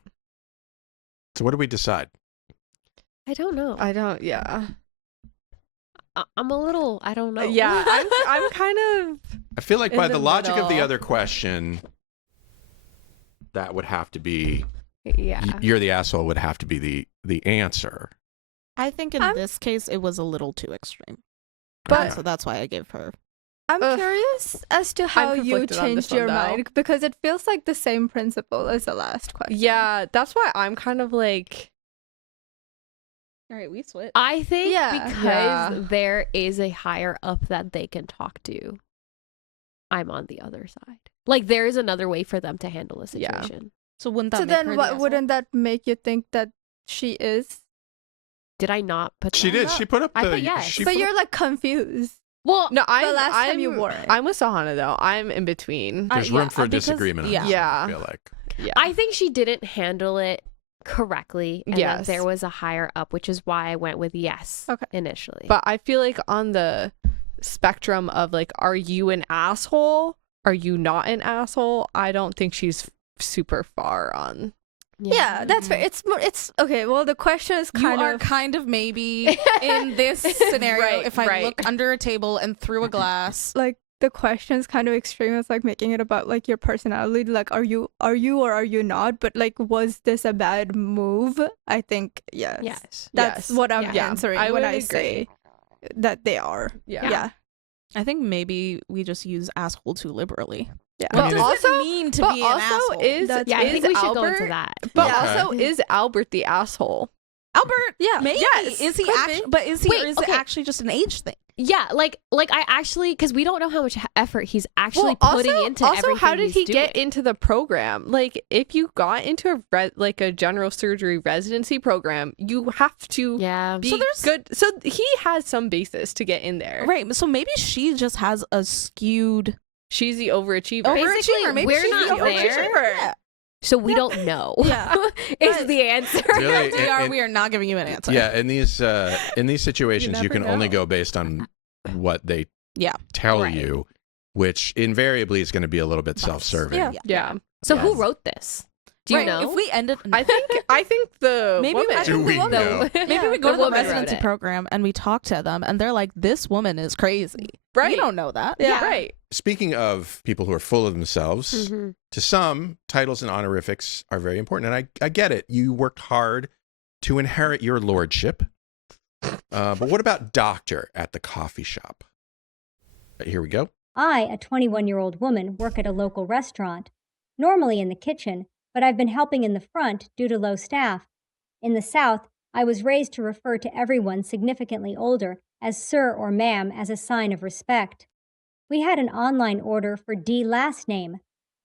So what do we decide? I don't know. I'm a little, I don't know. Yeah, I'm kind of. I feel by the logic of the other question, that would have to be. Yeah. You're the asshole would have to be the answer. I think in this case it was a little too extreme, but so that's why I gave her. I'm curious as to how you changed your mind, because it feels like the same principle as the last question. Yeah, that's why I'm kind of all right, we switch. I think because there is a higher up that they can talk to, I'm on the other side. There is another way for them to handle a situation. So wouldn't that So make then her what the wouldn't that make you think that she is? Did I not put She that did. up? She put up I the. put yes. she But put you're up- like confused. Well, No, the last time you wore it. I'm with Sahana though. I'm in between. There's room for disagreement on yeah. this, Yeah. I feel like. Yeah. I think she didn't handle it correctly. And Yes. that there was a higher up, which is why I went with yes initially. But I feel like on the spectrum of like, are you an asshole? Are you not an asshole? I don't think she's super far on. Yeah, that's fair. It's okay. Well, the question is You are kind of maybe in this scenario Right, if I right. look under a table and through a glass. like the question is kind of extreme. It's like making it about like your personality. Like, are you or are you not? But like, was this a bad move? I think yes. Yes. That's Yes. what I'm Yeah. answering I when would I agree. say that they are. Yeah. I think maybe we just use asshole too liberally. Yeah. What But does also- it mean to but be an also asshole? is That's- yeah, I is think we should go Albert, into that. But Yeah. also is Albert the asshole? Albert, Yeah. maybe. Yes, Is he could actually? be. But is he? Wait, or is okay. it actually just an age thing? Yeah, like I actually, because we don't know how much effort he's actually Well, putting into also, everything how did he's he get doing. into the program? Like, if you got into a general surgery residency program, you have to Yeah. be So there's- good. So he has some basis to get in there. Right. So maybe she just has a skewed She's the overachiever. Basically, overachiever. Maybe we're she's not the there. overachiever. Yeah. So we don't know. Yeah. Is the answer. Really, We are not giving you an answer. Yeah, in these situations, you never can only know. go based on what they Yeah. tell Right. you, which invariably is going to be a little bit self-serving. Yeah. Yeah. So who Yes. wrote this? Do you Right, know? If we ended, I think the Maybe woman. I Do think we the woman- know? Maybe we go The to the woman wrote residency it. program and we talk to them, and they're like, "This woman is crazy." Right. We don't know that. Yeah. Right. Speaking of people who are full of themselves, Mhm. to some, titles and honorifics are very important. And I get it. You worked hard to inherit your lordship. But what about doctor at the coffee shop? Here we go. I, a 21-year-old woman, work at a local restaurant, normally in the kitchen, but I've been helping in the front due to low staff. In the South, I was raised to refer to everyone significantly older as sir or ma'am as a sign of respect. We had an online order for D last name.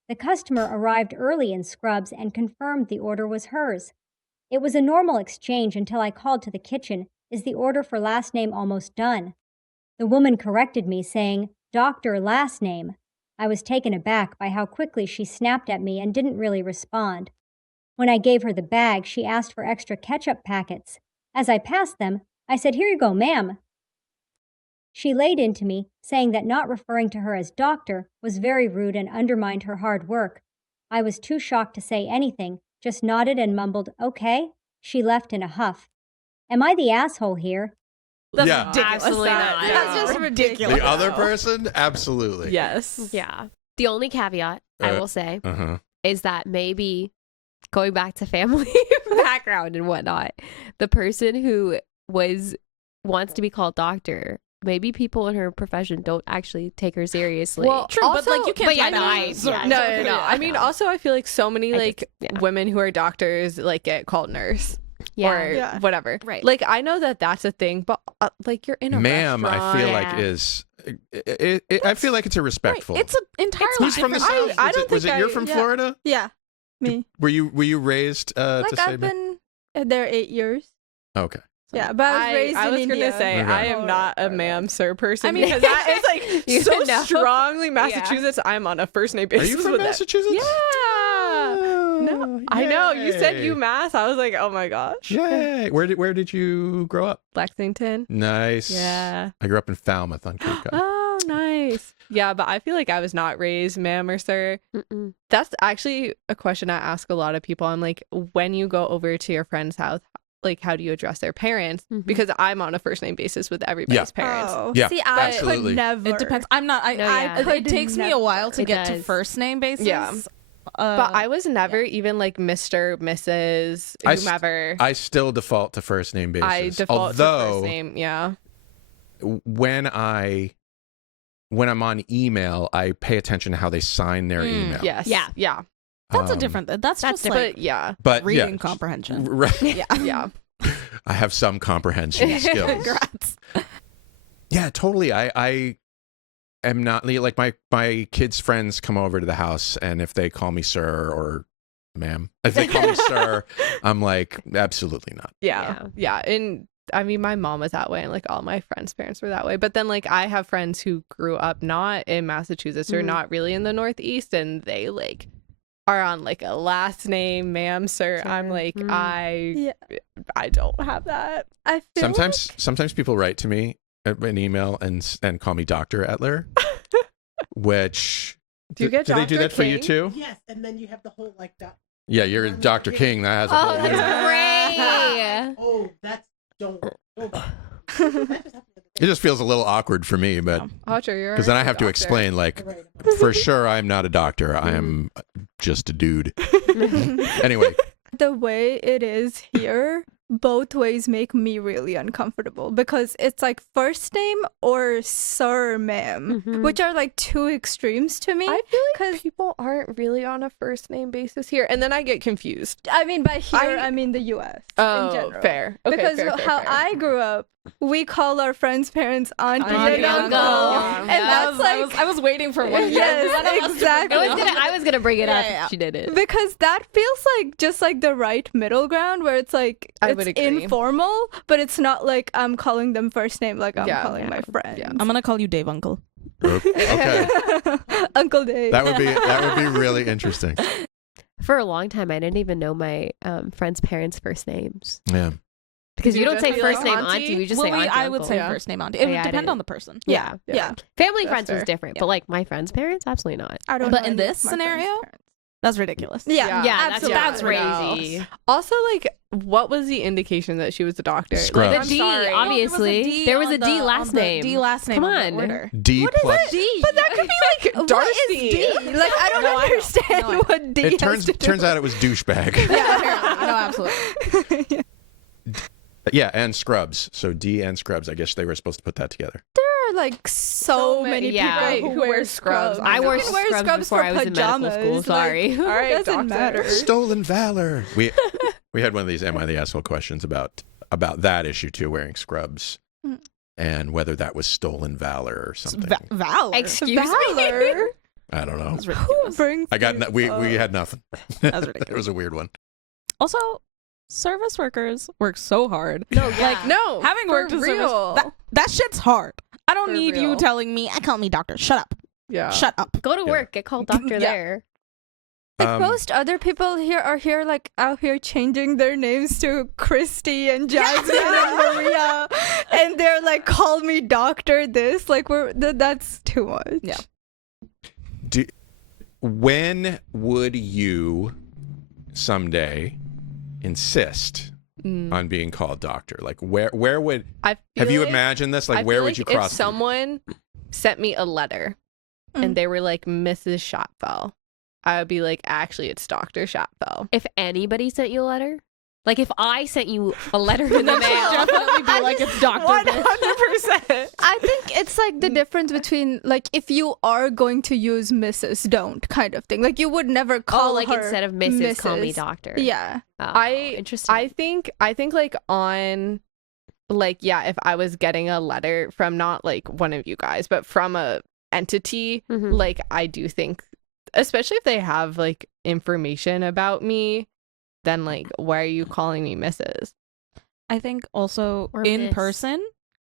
The customer arrived early in scrubs and confirmed the order was hers. It was a normal exchange until I called to the kitchen, "Is the order for last name almost done?" The woman corrected me, saying, "Doctor last name." I was taken aback by how quickly she snapped at me and didn't really respond. When I gave her the bag, she asked for extra ketchup packets. As I passed them, I said, "Here you go, ma'am." She laid into me, saying that not referring to her as doctor was very rude and undermined her hard work. I was too shocked to say anything, just nodded and mumbled, "Okay." She left in a huff. Am I the asshole here? That's Yeah. ridiculous. Absolutely not. That's just ridiculous. The other person? Absolutely. Yes. Yeah. The only caveat I will say Uh-huh. is that maybe going back to family background and whatnot, the person who wants to be called doctor, maybe people in her profession don't actually take her seriously. Well, True, but like you can't. but yeah, do no, that. I- So- yeah, No. I mean, also, I feel like so many I like think- yeah. women who are doctors like get called nurse or Yeah. whatever. Right. Like I know that that's a thing, but like you're in a Ma'am, I feel restaurant. like is. I feel like it's irrespectful. Right. It's an entirely Who's from the different- South? I Was don't it- was think it you're I- from yeah. Florida? Yeah. Me. Were you raised to Like say I've ma'am? been there 8 years. Okay. Yeah, but I was raised I in was India. gonna say Okay. I am not a ma'am sir person. I mean- because that is like You so know. strongly Massachusetts. I'm on a first name Are basis you from with that. Massachusetts? Yeah. No, I know. You said Yay. UMass. I was like, oh my gosh. Yay! Where did you grow up? Lexington. Nice. Yeah. I grew up in Falmouth on Cape Cod. Oh, nice. Yeah, but I feel like I was not raised ma'am or sir. Mm-mm. That's actually a question I ask a lot of people. I'm like, when you go over to your friend's house, like, how do you address their parents? Mhm. Because I'm on a first name basis with everybody's parents. Oh, Yeah, see, I absolutely. could never. It depends. I'm not. No, yeah. It takes me a while to It get to does. first name basis. Yeah. But I was never even like Mr., Mrs., whomever. I still default to first name basis. I default to Although first name. Yeah. when I'm on email, I pay attention to how they sign their email. Yes. Yeah. Yeah. That's a Um, different. That's just But like yeah. But reading yeah, comprehension. Right. Yeah. Yeah. I have some comprehension skills. Congrats. Yeah, totally. I am not like my kids' friends come over to the house, and if they call me sir or ma'am. If they call me sir, I'm like, absolutely not. Yeah. And I mean, my mom was that way, and like all my friends' parents were that way. But then like I have friends who grew up not in Massachusetts or not really in the Northeast, and they like are on like a last name, ma'am, sir. I'm like, I don't have that. I feel Sometimes people write to me an email and call me Dr. Etler, which do they do that King? for you too? Yes, and then you have the whole like that. Yeah, you're Dr. King. That has a whole that's great. Oh, that's don't. It just feels a little awkward for me, but because then I have to explain, like, for sure I'm not a doctor. I am just a dude. Anyway, the way it is here, both ways make me really uncomfortable because it's like first name or sir, ma'am, which are like two extremes to me. I feel like people aren't really on a first name basis here, and then I get confused. I mean, by here, I mean the U.S. in general. Fair. Okay, because fair, I grew up, we call our friends' parents auntie and uncle. Yeah. And that's like... I was waiting for one. Yes, exactly. I was gonna bring it up if she did it. Because that feels like just like the right middle ground where it's like it's informal, but it's not like I'm calling them first name like I'm calling my friend. I'm gonna call you Dave Uncle. Okay. Uncle Dave. That would be really interesting. For a long time, I didn't even know my friends' parents' first names. Yeah. Because you don't say first name auntie, we just say auntie. I would say first name auntie. It would depend on the person. Yeah. Family friends was different, but like my friends' parents, absolutely not. I don't. But in this scenario, that's ridiculous. Yeah, that's crazy. Also, like, what was the indication that she was a doctor? Scrubs. Like the D, obviously. There was a D last name. D last name. Come on. D what plus. Is D? But that could be like Darcy. What is D? Like I don't understand what D. It turns out it was douchebag. No, absolutely. Yeah, and Scrubs. So D and Scrubs. I guess they were supposed to put that together. There are like so many people who wear scrubs. I wore scrubs before I was in medical school. Sorry. All right, it doesn't matter. Stolen valor. We had one of these Am I the Asshole questions about that issue too, wearing scrubs, and whether that was stolen valor or something. Valor. Excuse me. I don't know. Who brings I got we had nothing. That's ridiculous. It was a weird one. Also, service workers work so hard. No, having worked in service, that shit's hard. I don't need you telling me. Call me doctor. Shut up. Yeah. Shut up. Go to work. Get called doctor there. Like most other people here are like out here changing their names to Christy and Jasmine and Maria, and they're like, call me doctor. This like that's too much. Yeah. When would you someday insist on being called doctor? Like where would have you imagined this? Like where would you cross? If someone sent me a letter and they were like Mrs. Schapfel, I would be like, actually it's Dr. Schapfel. If anybody sent you a letter, like if I sent you a letter in the mail, definitely be like it's Dr. 100%. I think it's like the difference between like if you are going to use Mrs. don't kind of thing. Like you would never call like her instead of Mrs. call me doctor. Yeah. Interesting. I think like on like if I was getting a letter from not like one of you guys, but from a entity, like I do think, especially if they have like information about me, then like why are you calling me Mrs.? I think also Or in miss. person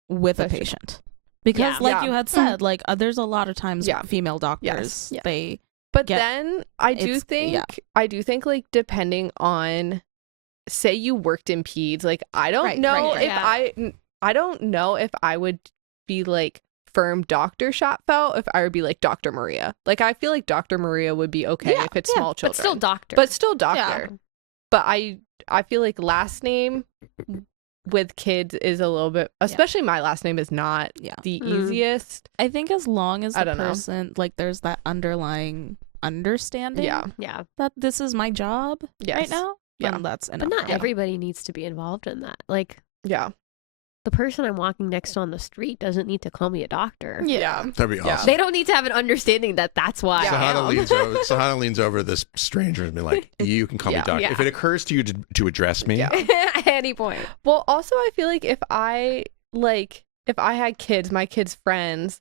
with a patient. Because like you had said, like there's a lot of times female doctors they But then I do think like depending on, say you worked in peds, like I don't know if I don't know if I would be like firm Dr. Schapfel if I would be like Dr. Maria. Like I feel like Dr. Maria would be okay if it's small children. But still doctor. Yeah. But I feel like last name with kids is a little bit, especially my last name is not the easiest. I think as long as the person like there's that underlying understanding that this is my job right now, then that's enough. But not everybody needs to be involved in that. Like the person I'm walking next to on the street doesn't need to call me a doctor. Yeah. That'd be awesome. They don't need to have an understanding that that's why Sahana leans over this stranger and be like, you can call me doctor. If it occurs to you to address me. at any point. Well, also I feel like if I had kids, my kids' friends,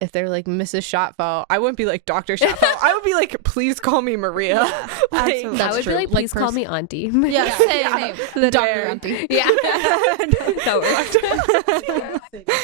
if they're like Mrs. Schapfel, I wouldn't be like Dr. Schapfel. I would be like, please call me Maria. Yeah, like, I would be like, please call me Auntie. Yeah, same. Dr. Auntie. Yeah. That works.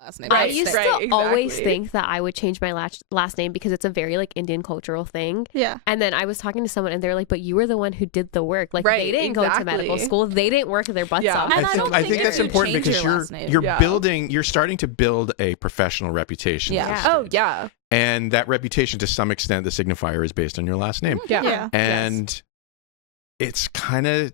Last name. I used to always exactly. think that I would change my last name because it's a very like Indian cultural thing. Yeah. And then I was talking to someone and they're like, but you were the one who did the work. Like Right, they didn't go to medical exactly. school. They didn't work their butts Yeah. off. And I think that's you important change because your last name. you're Yeah. building, you're starting to build a professional reputation. Yeah. as a Oh, student. yeah. And that reputation, to some extent, the signifier is based on your last name. Yeah. Yeah. And it's kind of,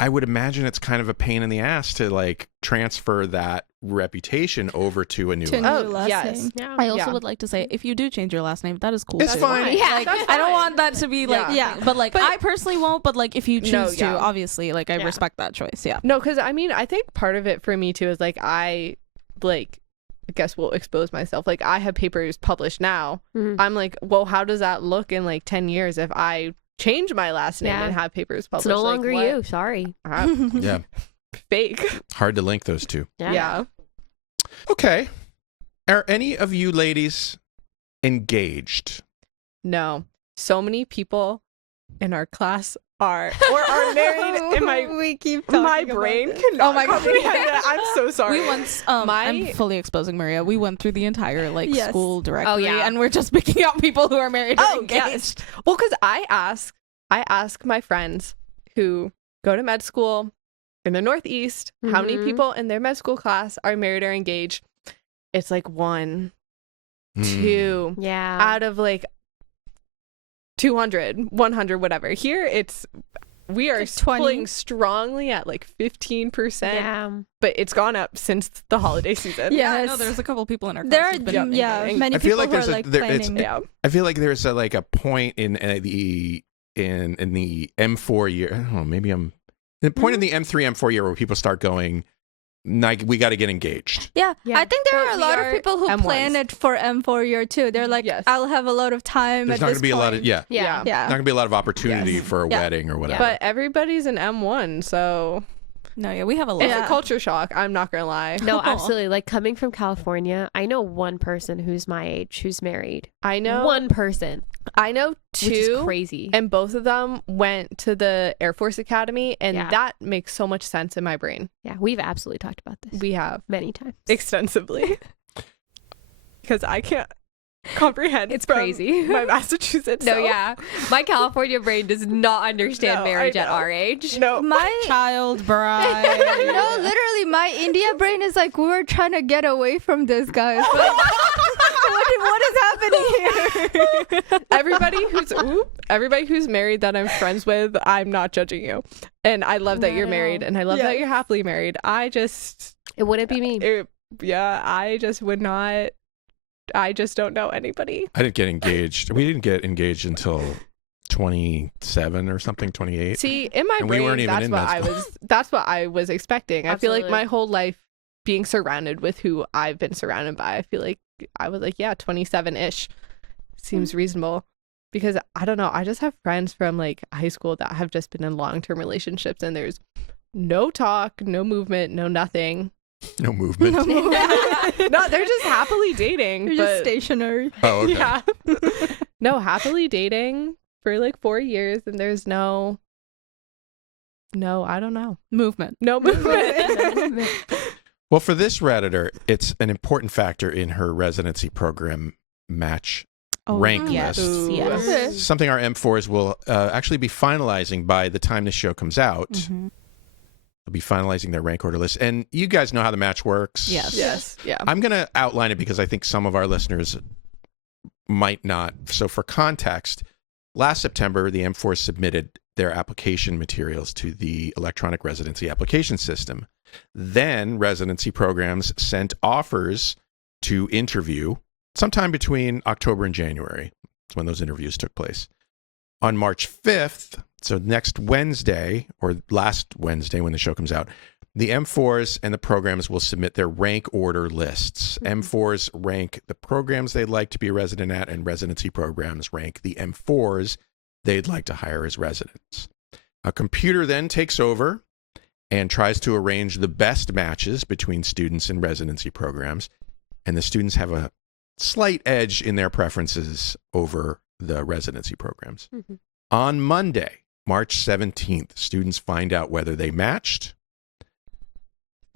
I would imagine it's kind of a pain in the ass to like transfer that reputation over to a new To a last new name. last yes. name. Yeah. I also Yeah. would like to say, if you do change your last name, that is cool. It's too. fine. Yeah. Like, That's I don't fine. want that to be like, Yeah. but like, I personally won't, but like, if you choose No, to, yeah. obviously, like, I Yeah. respect that choice. Yeah. No, because I mean, I think part of it for me too is like I guess will expose myself. Like I have papers published now. Mhm. I'm like, well, how does that look in like 10 years if I change my last name Yeah. and have papers It's published? no Like, longer what? you. Sorry. Yeah. Fake. Hard to link those two. Yeah. Okay. Are any of you ladies engaged? No. So many people in our class are or are married in my we keep talking my about brain this. cannot Oh my God. comprehend it. I'm so sorry. We once, My- I'm fully exposing Maria. We went through the entire like Yes. school directory, Oh, yeah. and we're just picking out people who are married or engaged. yes. Well, because I ask my friends who go to med school in the Northeast how many Mhm. people in their med school class are married or engaged. It's like 1, Hmm. 2 Yeah. out of like 200, 100, whatever. Here we are Like 20. pulling strongly at like 15%, Yeah. but it's gone up since the holiday season. Yeah, I know Yes. there's a couple people in our class. There are who've been engaged. many I feel people like who are there's a- like there- it's- planning. Yeah. I feel like there's a point in the M4 year. I don't know, maybe I'm the point in the M3 M4 year where people start going, like, we got to get engaged. Yeah. Yeah. I think there But are a we lot are of people who M1s. plan it for M4 year too. They're like, Yes. I'll have a lot of time There's at not going this to be a lot of point. yeah. Yeah. Yeah. Not going to be a lot of opportunity Yes. for a Yeah. wedding or whatever. But everybody's an M1, so No, yeah, we have a lot. it's Yeah. a culture shock. I'm not gonna lie. No, absolutely. Like coming from California, I know one person who's my age who's married. I know One person. I know Which is two, crazy. and both of them went to the Air Force Academy, and Yeah. that makes so much sense in my brain. Yeah, we've absolutely talked about this We have many times. extensively because I can't comprehend. It's from crazy. My Massachusetts. No, self. yeah. My California brain does not understand No, I marriage at know. our age. No. My Child bride. no, literally, my India brain is like, we were trying to get away from this, guys. But what is happening here? Everybody who's married that I'm friends with, I'm not judging you, and I love that you're married, and I love that you're happily married. It wouldn't be me. I just would not. I just don't know anybody. I didn't get engaged. We didn't get engaged until 27 or something, 28. See, in my And we brain, weren't even in med school. that's what I was expecting. I feel like Absolutely. my whole life being surrounded with who I've been surrounded by, I feel like I was like, yeah, 27-ish seems reasonable. Because I don't know, I just have friends from like high school that have just been in long-term relationships, and there's no talk, no movement, no nothing. No movement. No, they're just happily dating. You're but just stationary. Oh, okay. yeah. Happily dating for like 4 years, and there's no, I don't know. Movement. No movement. Well, for this Redditor, it's an important factor in her residency program match rank yes. list. Ooh. Yes. Something our M4s will actually be finalizing by the time this show comes out. Mm-hmm. They'll be finalizing their rank order list. And you guys know how the match works. Yes. Yes. Yeah. I'm going to outline it because I think some of our listeners might not. So for context, last September, the M4 submitted their application materials to the electronic residency application system. Then residency programs sent offers to interview sometime between October and January. That's when those interviews took place. On March 5th, so next Wednesday, or last Wednesday when the show comes out, the M4s and the programs will submit their rank order lists. M4s rank the programs they'd like to be a resident at, and residency programs rank the M4s they'd like to hire as residents. A computer then takes over and tries to arrange the best matches between students and residency programs, and the students have a slight edge in their preferences over the residency programs. On Monday, March 17th, students find out whether they matched.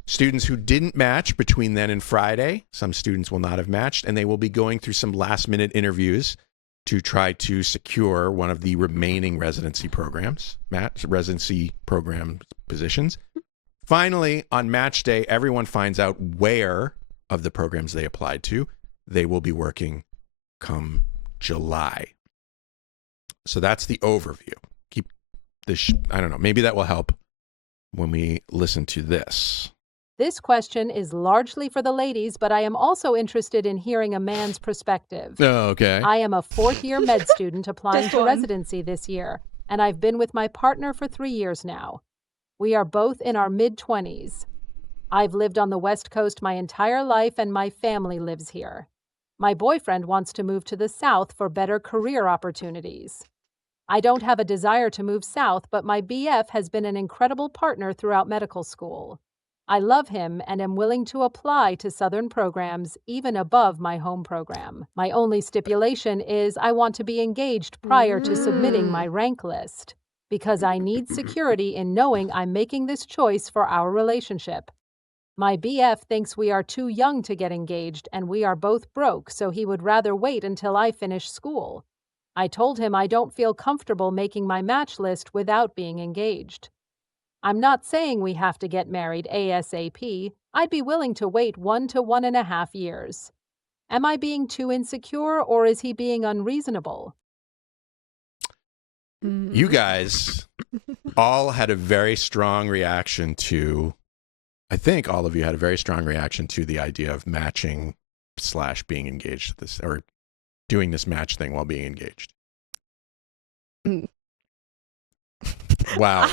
Students who didn't match between then and Friday, some students will not have matched, and they will be going through some last-minute interviews to try to secure one of the remaining residency program positions. Finally, on match day, everyone finds out where of the programs they applied to they will be working come July. So that's the overview. Keep this, I don't know, maybe that will help when we listen to this. This question is largely for the ladies, but I am also interested in hearing a man's perspective. Oh, okay. I am a fourth-year med student applying to residency this year, and I've been with my partner for 3 years now. We are both in our mid-20s. I've lived on the West Coast my entire life, and my family lives here. My boyfriend wants to move to the South for better career opportunities. I don't have a desire to move south, but my BF has been an incredible partner throughout medical school. I love him and am willing to apply to Southern programs even above my home program. My only stipulation is I want to be engaged prior to submitting my rank list, because I need security in knowing I'm making this choice for our relationship. My BF thinks we are too young to get engaged and we are both broke, so he would rather wait until I finish school. I told him I don't feel comfortable making my match list without being engaged. I'm not saying we have to get married ASAP. I'd be willing to wait 1 to 1.5 years. Am I being too insecure, or is he being unreasonable? You guys all had a very strong reaction to, I think all of you had a very strong reaction to the idea of matching / being engaged at this, or doing this match thing while being engaged. Wow.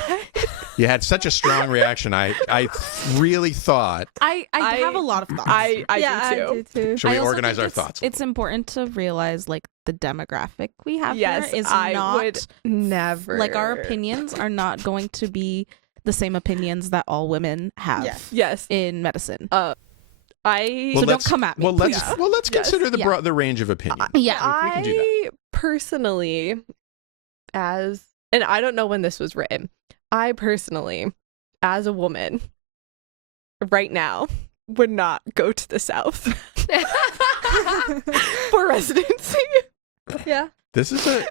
You had such a strong reaction. I really thought. I have a lot of thoughts. I do too. Should we organize our thoughts? It's important to realize like the demographic we have here is I not would never, like, our opinions are not going to be the same opinions that all women have. Yes. In medicine. Well, don't come at me. Let's consider the range of opinion. We can do that. Personally, and I don't know when this was written, I personally, as a woman, right now, would not go to the South for residency. Yeah. This is a,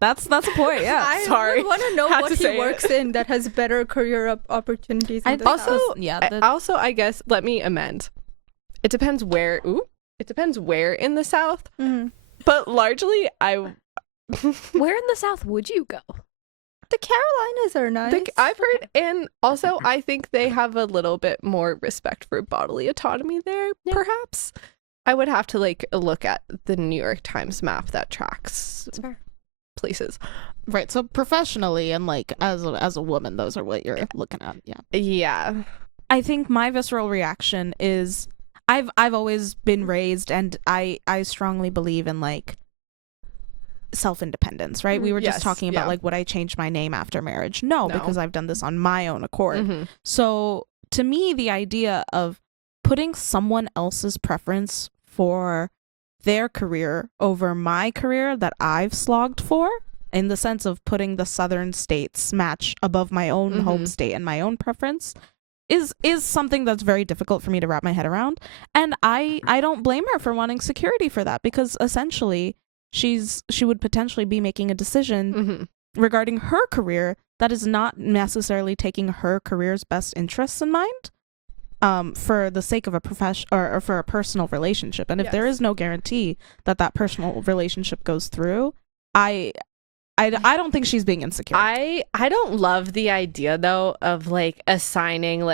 That's a point, yeah. I Sorry. want to know what he works in that has better career opportunities. In the South. Also, I guess, let me amend. It depends where, it depends where in the South, but largely, where in the South would you go? The Carolinas are nice. I've heard, and also I think they have a little bit more respect for bodily autonomy there, perhaps. I would have to look at the New York Times map that tracks places. Right, so professionally and as a woman, those are what you're looking at. Yeah. I think my visceral reaction is I've always been raised, and I strongly believe in self-independence, right? We were just talking about would I change my name after marriage? No, because I've done this on my own accord. So to me, the idea of putting someone else's preference for their career over my career that I've slogged for, in the sense of putting the southern states match above my own home state and my own preference, is something that's very difficult for me to wrap my head around. And I don't blame her for wanting security for that, because essentially she would potentially be making a decision regarding her career that is not necessarily taking her career's best interests in mind, for the sake of a profession or for a personal relationship. And if there is no guarantee that personal relationship goes through, I don't think she's being insecure. I don't love the idea though of assigning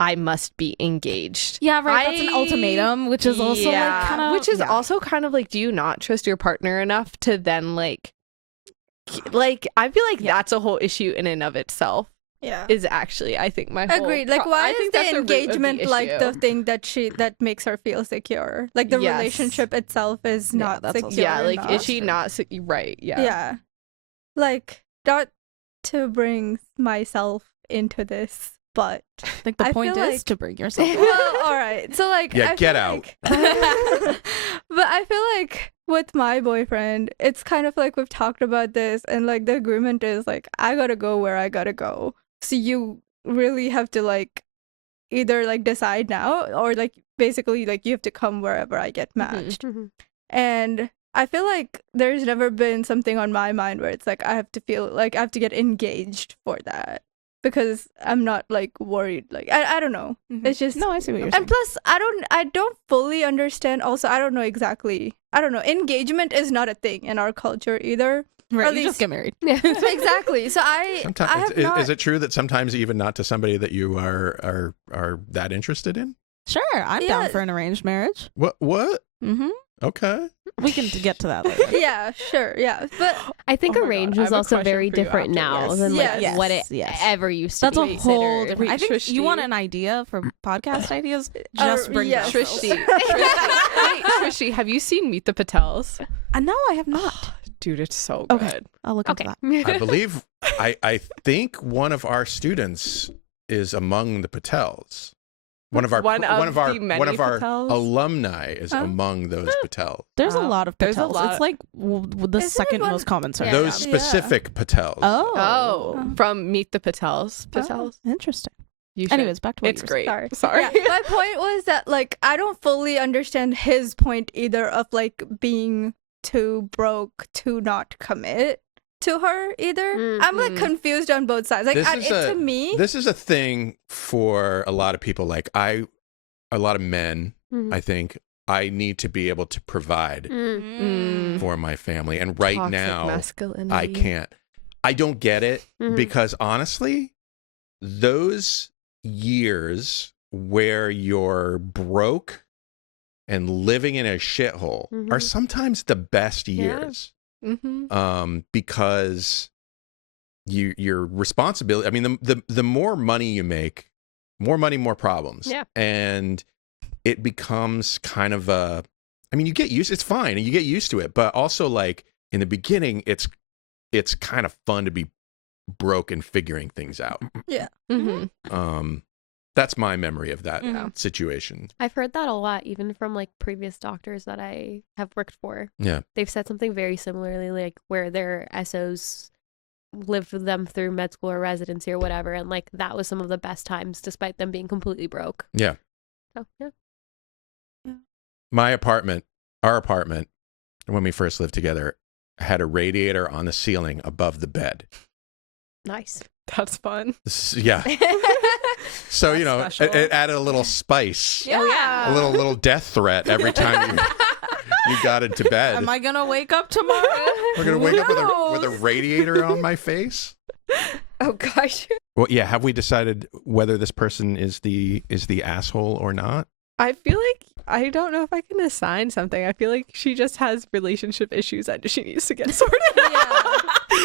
I must be engaged. Yeah, right. That's an ultimatum, which is also kind of... Which is also kind of do you not trust your partner enough to then I feel that's a whole issue in and of itself. Yeah. Is actually, I think, my whole... Agreed. Why is the engagement the thing that makes her feel secure? The relationship itself is not secure. Yeah, is she not... Right, yeah. Yeah. Not to bring myself into this, but I think the point is to bring yourself. Well, all right. So get out. But I feel like with my boyfriend, it's kind of like we've talked about this, and like the agreement is like I gotta go where I gotta go. So you really have to like either like decide now, or like basically like you have to come wherever I get matched. And I feel like there's never been something on my mind where it's like I have to feel like I have to get engaged for that, because I'm not like worried. Like I don't know. It's just no, I see what you're saying. And plus I don't fully understand. Also, I don't know exactly. I don't know. Engagement is not a thing in our culture either. Right, at you least, just get married. Exactly. So sometimes is it true that sometimes even not to somebody that you are that interested in? Sure, I'm down for an arranged marriage. What? Mm-hmm. Okay. We can get to that later. Yeah, sure, yeah. But I think arranged is also very different now than like what it ever used to That's be. a whole different. Wait, I think you want an idea for podcast ideas? Just bring them. Srishti. Wait, Srishti, have you seen Meet the Patels? No, I have not. Dude, it's so good. Okay, I'll look into that. I believe I think one of our students is among the Patels. One of our alumni is among those Patels. There's a lot of There's a Patels. lot. It's like the second most common surname. Those specific Patels. Oh, from Meet the Patels. Interesting. Anyways, back to what it's you were great. saying. Sorry. Yeah, my point was that like I don't fully understand his point either of like being too broke to not commit to her either. I'm like confused on both sides. Like to me, this is a thing for a lot of people. Like a lot of men, I think I need to be able to provide for my family, and right Toxic now masculinity. I can't. I don't get it because honestly, those years where you're broke and living in a shithole are sometimes the best years. Because your responsibility. I mean, the more money you make, more money, more problems. Yeah, and it becomes kind of a. I mean, you get used. It's fine, and you get used to it. But also, like in the beginning, it's kind of fun to be broke and figuring things out. Yeah. That's my memory of that situation. I've heard that a lot, even from like previous doctors that I have worked for. Yeah. They've said something very similarly, like where their SOs lived with them through med school or residency or whatever, and like that was some of the best times despite them being completely broke. Yeah. So yeah. Our apartment, when we first lived together, had a radiator on the ceiling above the bed. Nice. That's fun. Yeah. So, you know, it added a little spice. Yeah. A little death threat every time you got into bed. Am I going to wake up tomorrow? We're going to wake up with a radiator on my face? Oh, gosh. Well, yeah. Have we decided whether this person is the asshole or not? I feel like I don't know if I can assign something. I feel like she just has relationship issues that she needs to get sorted out.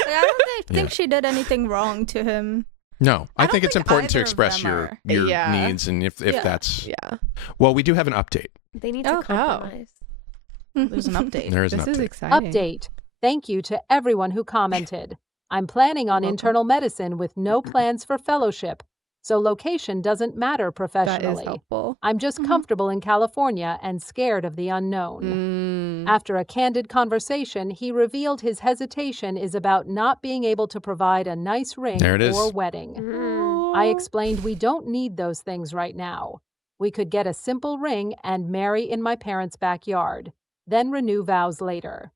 I don't think she did anything wrong to him. No, I think it's important to express your needs, and if that's Well, we do have an update. They need to compromise. There's an update. There is an update. This is exciting. Update. Thank you to everyone who commented. I'm planning on internal medicine with no plans for fellowship, so location doesn't matter professionally. That is helpful. I'm just comfortable in California and scared of the unknown. After a candid conversation, he revealed his hesitation is about not being able to provide a nice ring or wedding. I explained we don't need those things right now. We could get a simple ring and marry in my parents' backyard, then renew vows later.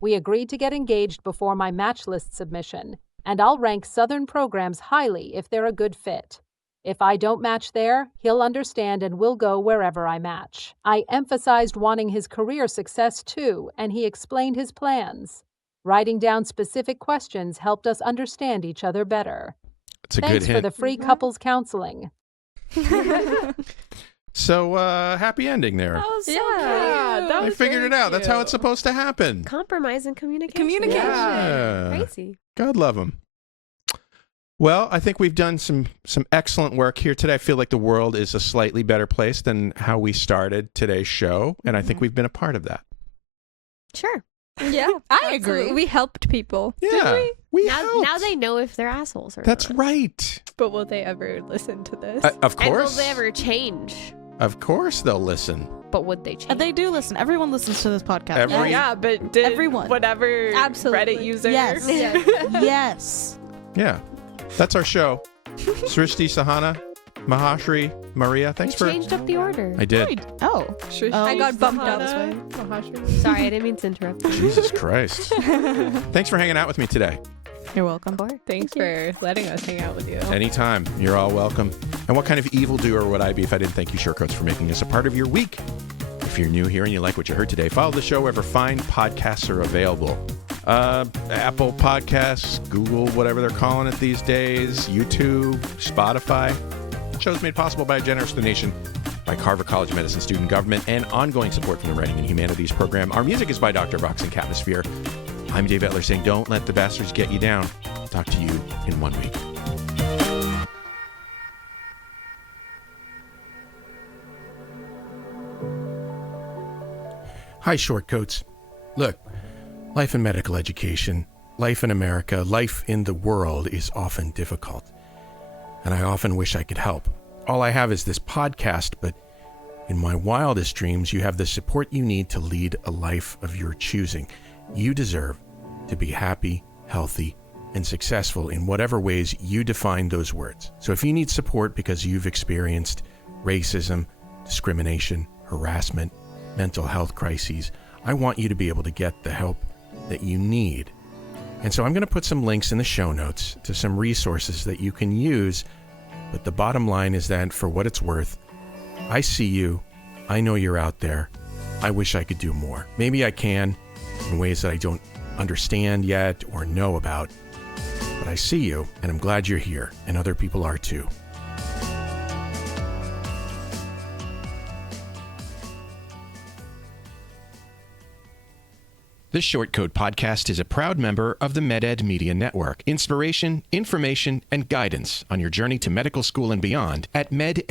We agreed to get engaged before my match list submission, and I'll rank Southern programs highly if they're a good fit. If I don't match there, he'll understand and we'll go wherever I match. I emphasized wanting his career success too, and he explained his plans. Writing down specific questions helped us understand each other better. It's a Thanks good hint. for the free couples counseling. So, happy ending there. That was so cute. That They was figured very it out. That's how cute. it's supposed to happen. Compromise and communication. Yeah. Crazy. God love them. Well, I think we've done some excellent work here today. I feel like the world is a slightly better place than how we started today's show, and I think we've been a part of that. Sure. Yeah, I agree. We helped people. Yeah, we helped. Now they know if they're assholes or That's not. right. But will they ever listen to this? Of And will course. they ever change? Of course they'll listen. But would they change? They do listen. Everyone listens to this podcast. But did everyone, whatever Reddit user? Yes. Yes. Yeah. That's our show. Srishti, Sahana, Mahaasrei, Maria, thanks for... changed up the order. I did. I got bumped up. Sorry, I didn't mean to interrupt you. Jesus Christ. Thanks for hanging out with me today. You're welcome. Thanks for letting us hang out with you. Anytime. You're all welcome. And what kind of evildoer would I be if I didn't thank you, Shortcoats, for making us a part of your week? If you're new here and you like what you heard today, follow the show wherever fine podcasts are available. Apple Podcasts, Google, whatever they're calling it these days, YouTube, Spotify. The show's made possible by a generous donation by Carver College of Medicine student government and ongoing support from the Writing and Humanities program. Our music is by Dr. Vox and Catmosphere. I'm Dave Etler saying, don't let the bastards get you down. Talk to you in 1 week. Hi, Shortcoats. Look, life in medical education, life in America, life in the world is often difficult. And I often wish I could help. All I have is this podcast, but in my wildest dreams, you have the support you need to lead a life of your choosing. You deserve to be happy, healthy, and successful in whatever ways you define those words. So if you need support because you've experienced racism, discrimination, harassment, mental health crises, I want you to be able to get the help that you need. And so I'm going to put some links in the show notes to some resources that you can use. But the bottom line is that, for what it's worth, I see you. I know you're out there. I wish I could do more. Maybe I can in ways that I don't understand yet or know about. But I see you, and I'm glad you're here, and other people are too. This Shortcode podcast is a proud member of the MedEd Media Network. Inspiration, information, and guidance on your journey to medical school and beyond at meded.edu.